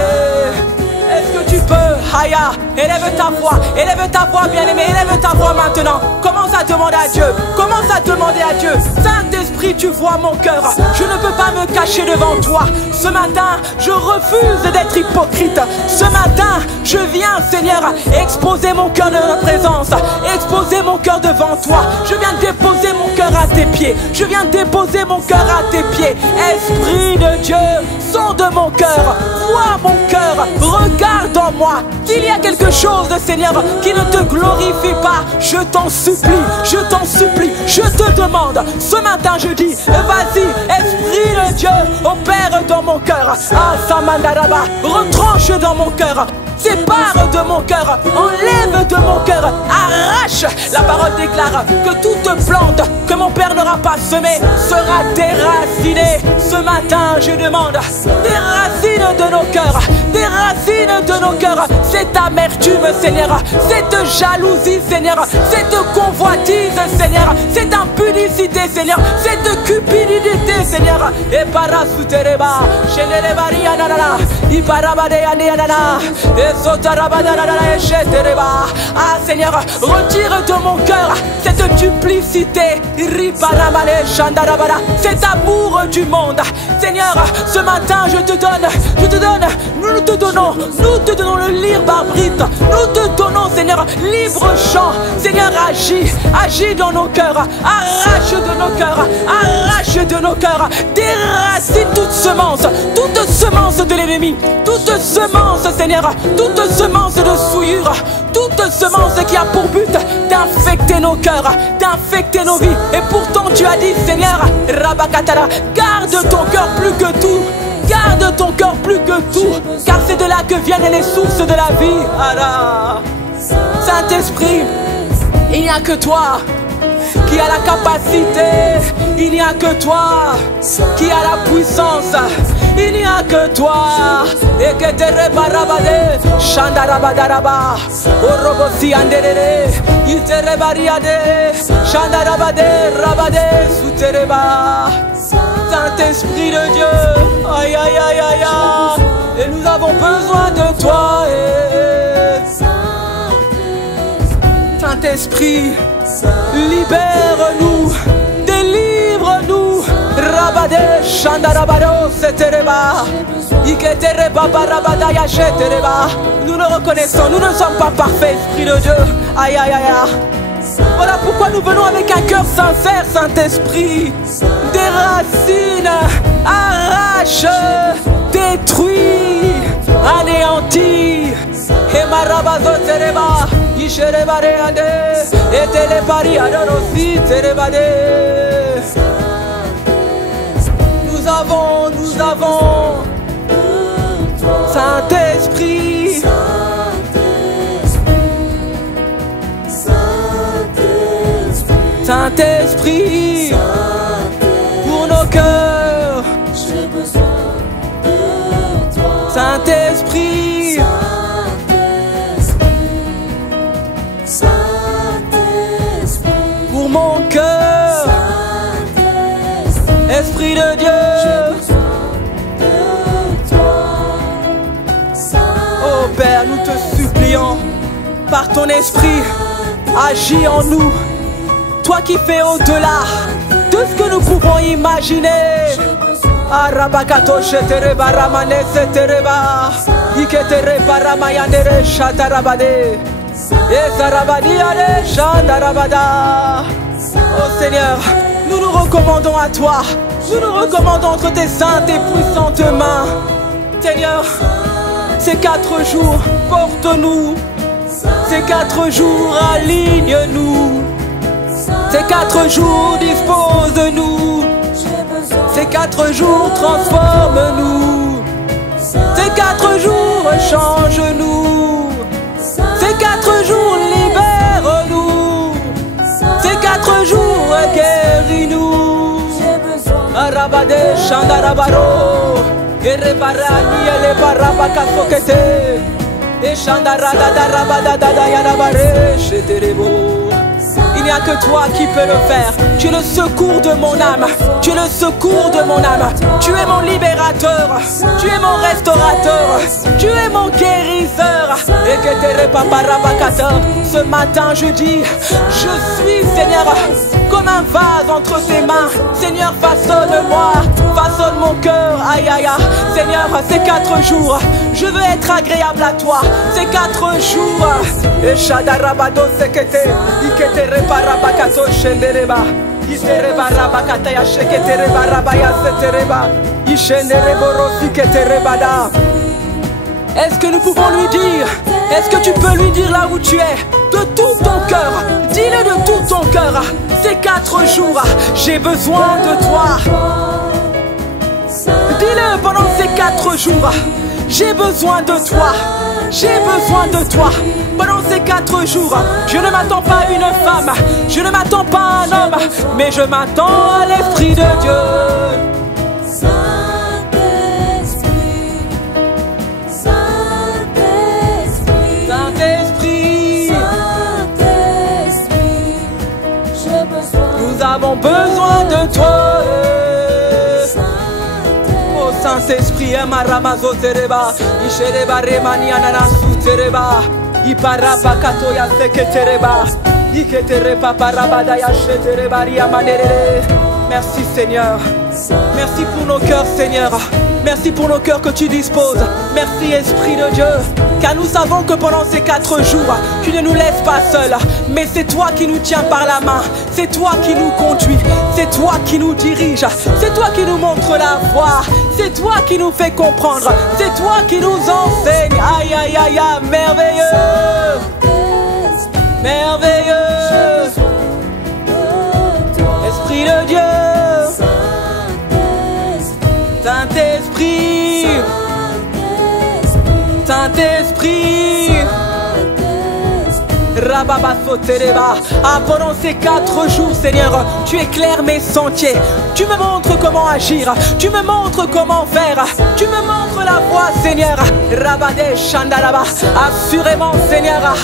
Est-ce que tu peux, Haya, élève ta voix, bien-aimé, élève ta voix maintenant. Commence à demander à Dieu, commence à demander à Dieu. Saint-Esprit, tu vois mon cœur, je ne peux pas me cacher devant toi. Ce matin, je refuse d'être hypocrite. Ce matin, je viens, Seigneur, exposer mon cœur de ta présence, exposer mon cœur devant toi. Je viens déposer mon cœur à tes pieds, je viens déposer mon cœur à tes pieds. Esprit de Dieu, sonde mon cœur, vois mon cœur, regarde en moi. S'il y a quelque chose, Seigneur, qui ne te glorifie pas, je t'en supplie, je te demande. Ce matin, je dis, vas-y, Esprit de Dieu, opère dans mon cœur. Ah, Samandaraba, retranche dans mon cœur. Sépare de mon cœur, enlève de mon cœur, arrache. La parole déclare que toute plante que mon Père n'aura pas semée sera déracinée. Ce matin, je demande des racines de nos cœurs, des racines de nos cœurs. Cette amertume, Seigneur, cette jalousie, Seigneur, cette convoitise, Seigneur, cette impudicité, Seigneur, cette cupidité, Seigneur. Et parasutereba, chenelebari anana, iparabade anana. Ah Seigneur, retire de mon cœur cette duplicité, cet amour du monde. Seigneur, ce matin je te donne, nous te donnons le libre arbitre, nous te donnons, Seigneur, libre champ. Seigneur, agis dans nos cœurs, arrache de nos cœurs, déracine toute semence de l'ennemi, toute semence, Seigneur, toute semence de souillure, toute semence qui a pour but d'infecter nos cœurs, d'infecter nos vies. Et pourtant tu as dit, Seigneur, Rabakatara, garde ton cœur plus que tout. Garde ton cœur plus que tout, car c'est de là que viennent les sources de la vie. Saint-Esprit, il n'y a que toi qui a la capacité, il n'y a que toi qui a la puissance, il n'y a que toi. Et que te rebarabade, Shandarabadaraba, Orobosi Anderere, Iterebariade, Shandarabade, Rabade, Soutereba. Saint-Esprit de Dieu, aïe aïe aïe aïe aïe, et nous avons besoin de toi. Saint-Esprit, libère-nous, délivre-nous. Rabade, Shandarabado, Setereba, Iketereba, Barabadaya, Shetereba. Nous le reconnaissons, nous ne sommes pas parfaits, Esprit de Dieu. Aïe aïe aïe aïe. Voilà pourquoi nous venons avec un cœur sincère, Saint-Esprit. Des racines, arrache, détruit, anéantit. Et Marabazo Tereba, Isherebare Ade, et Telepari Adorosi Terebade. Saint-Esprit, Saint-Esprit, pour nos cœurs, j'ai besoin de toi. Saint-Esprit, pour mon cœur, Esprit de Dieu, j'ai besoin de toi. Oh Père, nous te supplions, par ton Esprit, agis en nous. Toi qui fais au-delà de ce que nous pouvons imaginer. Arabakato shetereba ramane setereba iketereba ramayandere shatarabade ezarabadi ale shandarabada. Oh Seigneur, nous nous recommandons à toi. Nous nous recommandons entre tes saintes et puissantes mains. Seigneur, ces 4 jours, porte-nous. Ces 4 jours, aligne-nous. Ces 4 jours, dispose-nous. Ces 4 jours, transforme-nous. Ces 4 jours, change-nous. Ces 4 jours, libère-nous. Ces 4 jours, guéris-nous. Arabade, Chandarabaro, Erebarani, Elebarabakafokete, et Chandarada, Darabada, Yanabare, Cheterebo. Il n'y a que toi qui peux le faire. Tu es le secours de mon âme. Tu es le secours de mon âme. Tu es mon libérateur. Tu es mon restaurateur. Tu es mon guérisseur. Et que tes repas. Ce matin je dis, je suis Seigneur comme un vase entre tes mains. Seigneur, façonne-moi, façonne mon cœur. Aïe aïe aïe. Seigneur, ces 4 jours, je veux être agréable à toi. Ces 4 jours. Et Shadarabado sekete, ikete reparabakato shendereba, itereba rabakataya sheketereba rabaya setereba, ishendereboro siketerebada. Est-ce que nous pouvons lui dire? Est-ce que tu peux lui dire là où tu es? De tout ton cœur, dis-le de tout ton cœur. Ces 4 jours, j'ai besoin de toi. Dis-le pendant ces 4 jours, j'ai besoin de toi. J'ai besoin de toi. Pendant ces 4 jours, je ne m'attends pas à une femme, je ne m'attends pas à un homme, mais je m'attends à l'Esprit de Dieu. Nous avons besoin de toi. Oh Saint-Esprit, Maramazo Tereba, Ishereba Remani Ananasu Tereba, Iparapakato Yaseketereba, Iketerepa Parabadaya Shetereba Riamanere. Merci Seigneur. Merci pour nos cœurs Seigneur. Merci pour nos cœurs que tu disposes. Merci Esprit de Dieu. Car nous savons que pendant ces 4 jours, tu ne nous laisses pas seuls. Mais c'est toi qui nous tiens par la main. C'est toi qui nous conduis. C'est toi qui nous dirige. C'est toi qui nous montre la voie. C'est toi qui nous fait comprendre. C'est toi qui nous enseigne. Aïe aïe aïe aïe, merveilleux. Merveilleux. Esprit de Dieu. Saint-Esprit, Saint-Esprit, Rababasotereba. Ah, pendant ces 4 jours, Seigneur, tu éclaires mes sentiers. Tu me montres comment agir. Tu me montres comment faire. Tu me montres la voie, Seigneur. Rabade Shandaraba. Assurément, Seigneur,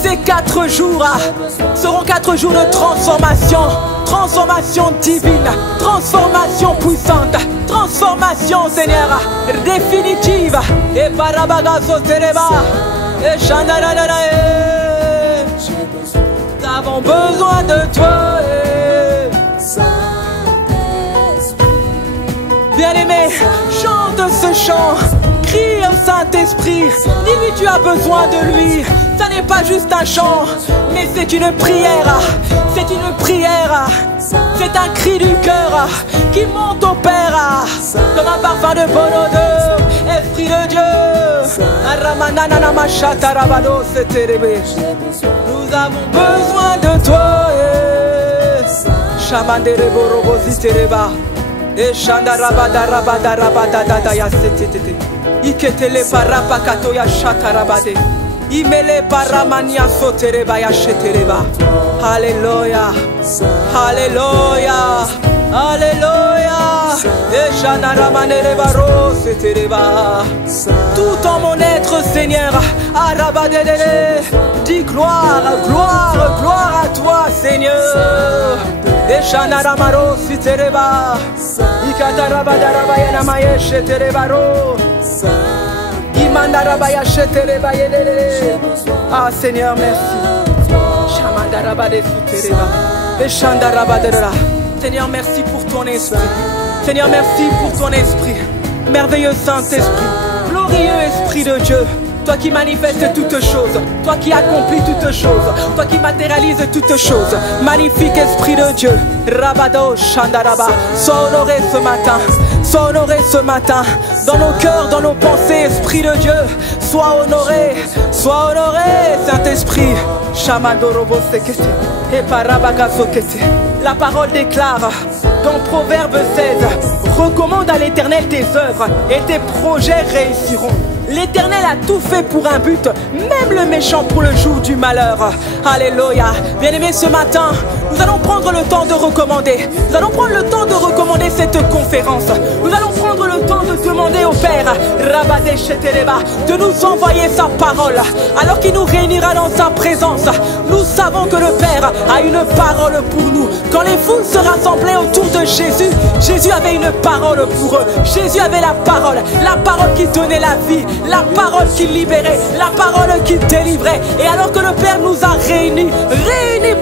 ces 4 jours seront 4 jours de transformation. Transformation divine. Transformation puissante. Transformation, Seigneur, définitive. Et Barabagazo Tereba. Et Shandarada. Nous avons besoin de toi. Bien-aimé, chante ce chant. Crie au Saint-Esprit. Dis-lui tu as besoin de lui. Ça n'est pas juste un chant, mais c'est une prière. C'est une prière. C'est un cri du cœur qui monte au Père comme un parfum de bonne odeur. Esprit de Dieu. Nous avons besoin de toi. E shandarabada rabada rabada dada ya setete. Iketele parapakato ya shatarabade. Imele paramania sotereba ya shetereba. Alléluia. Alléluia. Alléluia. Et Janarabanerebaro setereba. Tout en mon être, Seigneur, arabadele. Dis gloire, gloire, gloire à toi, Seigneur. Et Janaramaro setereba. Ikatarabadarabayana maye sheterebaro. Imandarabaya shetereba yelele. Ah Seigneur, merci. Shamandarabade sutereba. Et Shandarabadera. Seigneur, merci pour ton esprit. Seigneur, merci pour ton esprit. Merveilleux Saint-Esprit, glorieux Esprit de Dieu. Toi qui manifestes toutes choses, toi qui accomplis toutes choses, toi qui matérialises toutes choses. Magnifique Esprit de Dieu. Rabado Shandaraba. Sois honoré ce matin. Sois honoré ce matin. Dans nos cœurs, dans nos pensées, Esprit de Dieu. Sois honoré. Sois honoré, Saint-Esprit. Shamadorobo sekete. Et parabaka sokete. La parole déclare dans Proverbe 16, recommande à l'Éternel tes œuvres et tes projets réussiront. L'Éternel a tout fait pour un but, même le méchant pour le jour du malheur. Alléluia. Bien-aimés, ce matin, nous allons prendre le temps de recommander. Nous allons prendre le temps de recommander cette conférence. Nous allons prendre le temps de demander au Père, Rabade Shetereba, de nous envoyer sa parole. Alors qu'il nous réunira dans sa présence, nous savons que le Père a une parole pour nous. Quand les foules se rassemblaient autour de Jésus, Jésus avait une parole pour eux. Jésus avait la parole qui donnait la vie, la parole qui libérait, la parole qui délivrait. Et alors que le Père nous a réunis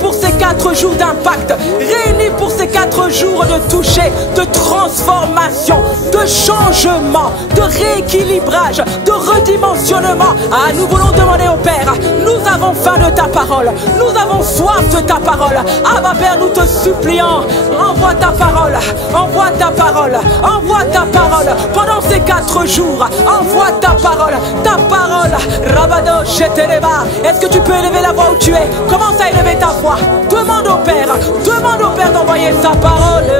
pour ces 4 jours d'impact, réunis pour ces 4 jours de toucher, de transformation, de changement, de rééquilibrage, de redimensionnement. Ah, nous voulons demander au Père, nous avons faim de ta parole, nous avons soif de ta parole. Ah, ma Père, nous te supplions, envoie ta parole, envoie ta parole, envoie ta parole pendant ces 4 jours, envoie ta parole, Rabado Shetereba. Est-ce que tu peux élever la voix où tu es? Commence à élever ta voix. Demande au Père d'envoyer sa parole.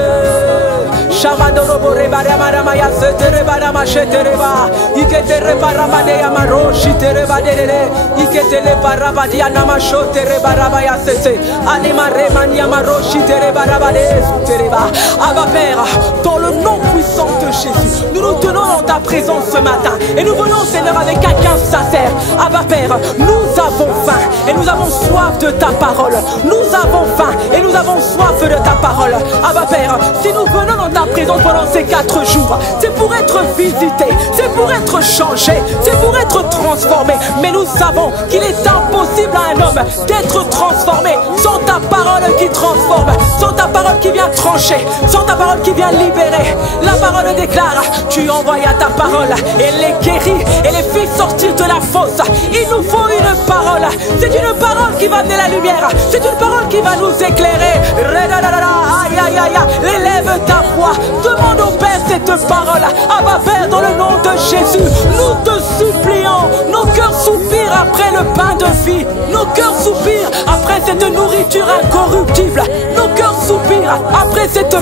Shamadorobo rebaramaya seterebarama shetereba. Iketere paramade amaro shitereba dele. Iketele parabadi anama shoterebarabaya sete. Anima remani amaro shiterebarabade sutereba. Abba Père, dans le nom puissant de Jésus, nous nous tenons dans ta présence ce matin. Et nous venons, Seigneur, avec un cœur sincère. Abba Père, nous avons faim et nous avons soif de ta parole. Nous avons faim et nous avons soif de ta parole. Abba Père, si nous venons dans ta présence pendant ces 4 jours, c'est pour être visité, c'est pour être changé, c'est pour être transformé. Mais nous savons qu'il est impossible à un homme d'être transformé sans ta parole qui transforme, sans ta parole qui vient trancher, sans ta parole qui vient libérer. La parole déclare, tu envoies ta parole et les guérit et les fit sortir de la fosse. Il nous faut une parole. C'est une parole qui va amener la lumière. C'est une parole qui va nous éclairer. Aïe, aïe, aïe. Élève ta voix. Demande au Père cette parole. Abba Père, dans le nom de Jésus, nous te supplions. Nos cœurs soupirent après le pain de vie. Nos cœurs soupirent après cette nourriture incorruptible. Nos cœurs soupirent après cette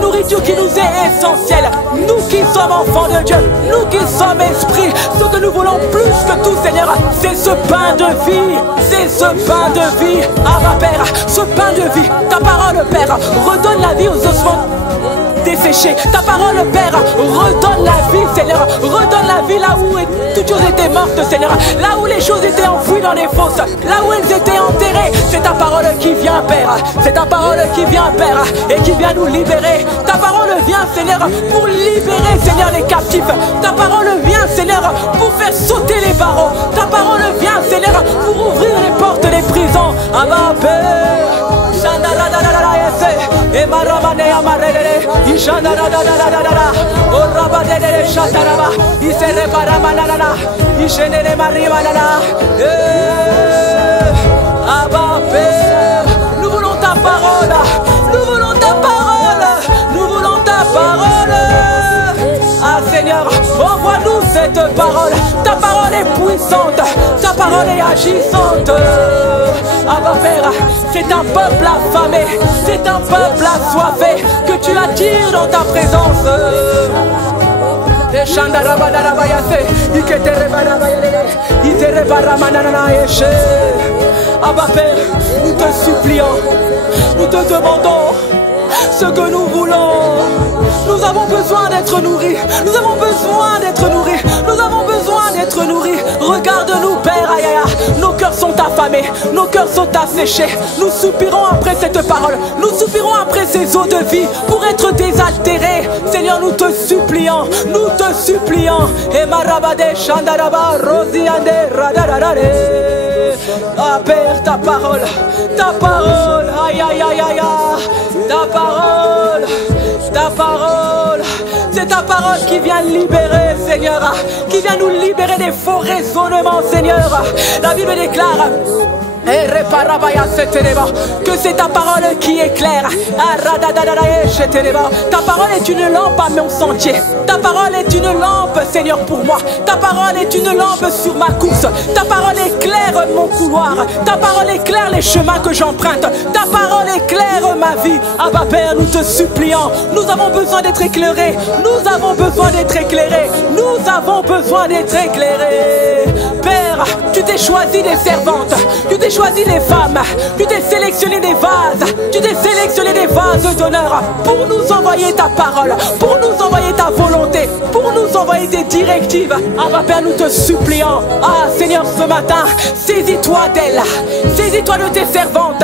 nourriture qui nous est essentielle. Nous qui sommes enfants de Dieu, nous qui sommes esprits, ce que nous voulons plus que tout, Seigneur, c'est ce pain de vie. C'est ce pain de vie. Abba Père, ce pain de vie, ta parole, Père, redonne la vie aux ossements desséchés. Ta parole, Père, redonne la vie, Seigneur. Redonne la vie là où toutes choses étaient mortes, Seigneur. Là où les choses étaient enfouies dans les fosses, là où elles étaient enterrées. C'est ta parole qui vient, Père. C'est ta parole qui vient, Père, et qui vient nous libérer. Ta parole vient, Seigneur, pour libérer, Seigneur, les captifs. Ta parole vient, Seigneur, pour faire sauter les barreaux. Ta parole vient, Seigneur, pour ouvrir les portes des prisons. Abba Père. Abba Père, nous voulons ta parole, nous voulons ta parole, nous voulons ta parole. Ah Seigneur, envoie-nous cette parole. Ta parole est puissante, ta parole est agissante. Abba Père, c'est un peuple affamé, c'est un peuple assoiffé que tu attires dans ta présence. Abba Père, nous te supplions, nous te demandons ce que nous voulons. Nous avons besoin d'être nourris, nous avons besoin d'être nourris, nous avons besoin d'être nourris. Regarde-nous Père, aïe aïe aïe, nos cœurs sont affamés, nos cœurs sont asséchés. Nous soupirons après cette parole, nous soupirons après ces eaux de vie pour être désaltérés. Seigneur, nous te supplions, nous te supplions. Et marabade shandaraba rosiande radarare. Ah Père, ta parole, aïe aïe aïe aïe, ta parole, c'est ta parole qui vient libérer, Seigneur, qui vient nous libérer des faux raisonnements, Seigneur. La Bible déclare que c'est ta parole qui éclaire. Ta parole est une lampe à mon sentier. Ta parole est une lampe, Seigneur, pour moi. Ta parole est une lampe sur ma course. Ta parole éclaire mon couloir. Ta parole éclaire les chemins que j'emprunte. Ta parole éclaire ma vie. Abba Père, nous te supplions. Nous avons besoin d'être éclairés. Nous avons besoin d'être éclairés. Nous avons besoin d'être éclairés. Père, tu t'es choisi des servantes. Tu t'es choisi des femmes. Tu t'es sélectionné des vases. Tu t'es sélectionné des vases d'honneur pour nous envoyer ta parole, pour nous envoyer ta volonté, pour nous envoyer des directives. Abba Père, nous te supplions. Ah Seigneur, ce matin, saisis-toi d'elle. Saisis-toi de tes servantes.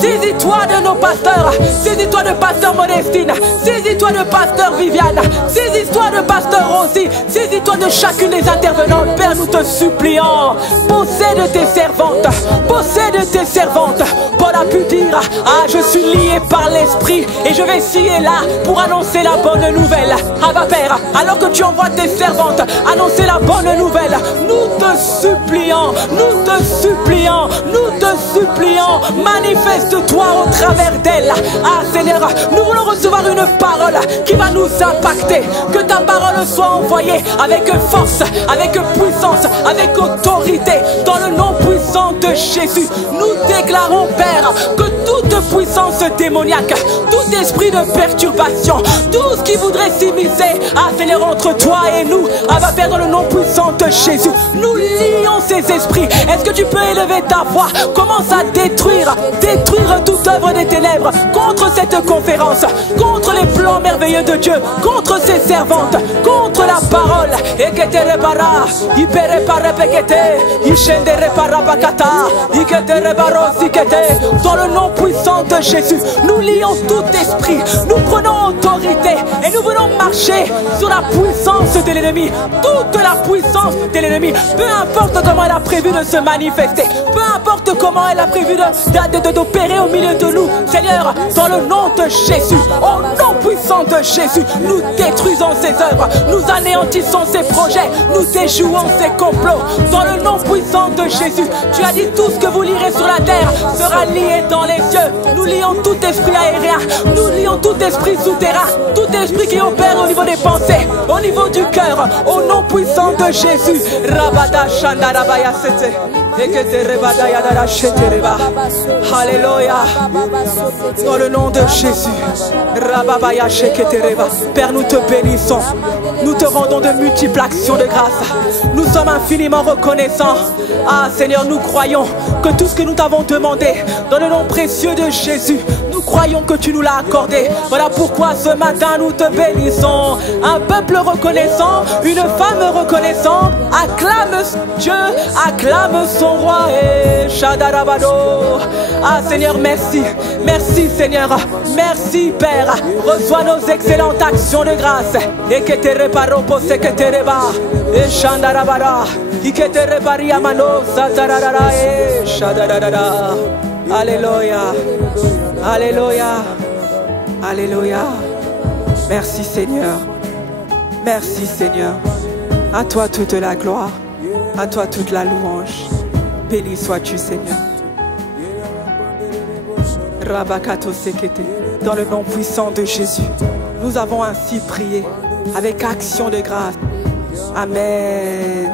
Saisis-toi de nos pasteurs. Saisis-toi de pasteur Modestine. Saisis-toi de pasteur Viviane. Saisis-toi de pasteur Rosie. Saisis-toi de chacune des intervenantes. Père, nous te supplions. Possède tes servantes. Possède tes servantes. Paul a pu dire, ah, je suis lié par l'esprit et je vais ici et là pour annoncer la bonne nouvelle. Abba Père, alors que tu envoies tes servantes annoncer la bonne nouvelle, nous te supplions, nous te supplions, nous te supplions, manifeste-toi au travers d'elle. Ah Seigneur, nous voulons recevoir une parole qui va nous impacter. Que ta parole soit envoyée avec force, avec puissance, avec autorité, dans le nom puissant de Jésus. Nous déclarons, Père, que toute puissance démoniaque, tout esprit de perturbation, tout ce qui voudrait s'immiscer, ah Seigneur, entre toi et nous, Abba Père, dans le nom puissant de Jésus, nous lions ces esprits. Est-ce que tu peux élever ta voix? Commence à détruire toute œuvre des ténèbres contre cette conférence, contre les plans merveilleux de Dieu, contre ses servantes, contre la parole. Dans le nom puissant de Jésus, nous lions tout esprit, nous prenons autorité et nous venons marcher sur la puissance de l'ennemi, toute la puissance de l'ennemi, peu importe comment elle a prévu de se manifester, peu importe comment elle a prévu d'opérer au milieu de nous. Seigneur, dans le nom de Jésus, au nom puissant de Jésus, nous détruisons ses œuvres, nous anéantissons ses projets, nous déjouons ses complots. Dans le nom puissant de Jésus, tu as dit tout ce que vous lirez sur la terre sera lié dans les cieux. Nous lions tout esprit aérien, nous lions tout esprit souterrain, tout esprit qui opère au niveau des pensées, au niveau du cœur, au nom puissant de Jésus. Rabada Shandarabaya Sete. Alléluia. Dans le nom de Jésus. Père, nous te bénissons. Nous te rendons de multiples actions de grâce. Nous sommes infiniment reconnaissants. Ah Seigneur, nous croyons que tout ce que nous t'avons demandé, dans le nom précieux de Jésus, nous croyons que tu nous l'as accordé. Voilà pourquoi ce matin nous te bénissons. Un peuple reconnaissant, une femme reconnaissante, acclame Dieu, acclame son roi. Et Shadarabado. Ah Seigneur, merci. Merci Seigneur. Merci Père. Reçois nos excellentes actions de grâce. Et que te réparo pour ce que te reba. Et Shandarabada. Et que te répari à mano. Satarara. Et Shadarada. Alléluia. Alléluia. Alléluia. Merci Seigneur. Merci Seigneur. À toi toute la gloire. À toi toute la louange. Béni sois-tu Seigneur. Rabakato Sekete. Dans le nom puissant de Jésus, nous avons ainsi prié avec action de grâce. Amen.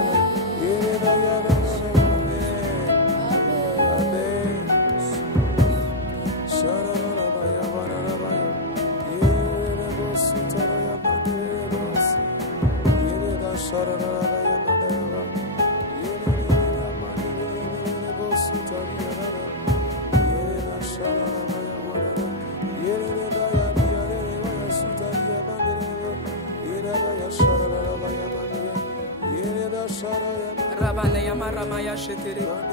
Rabane Yamaramaya Shetere.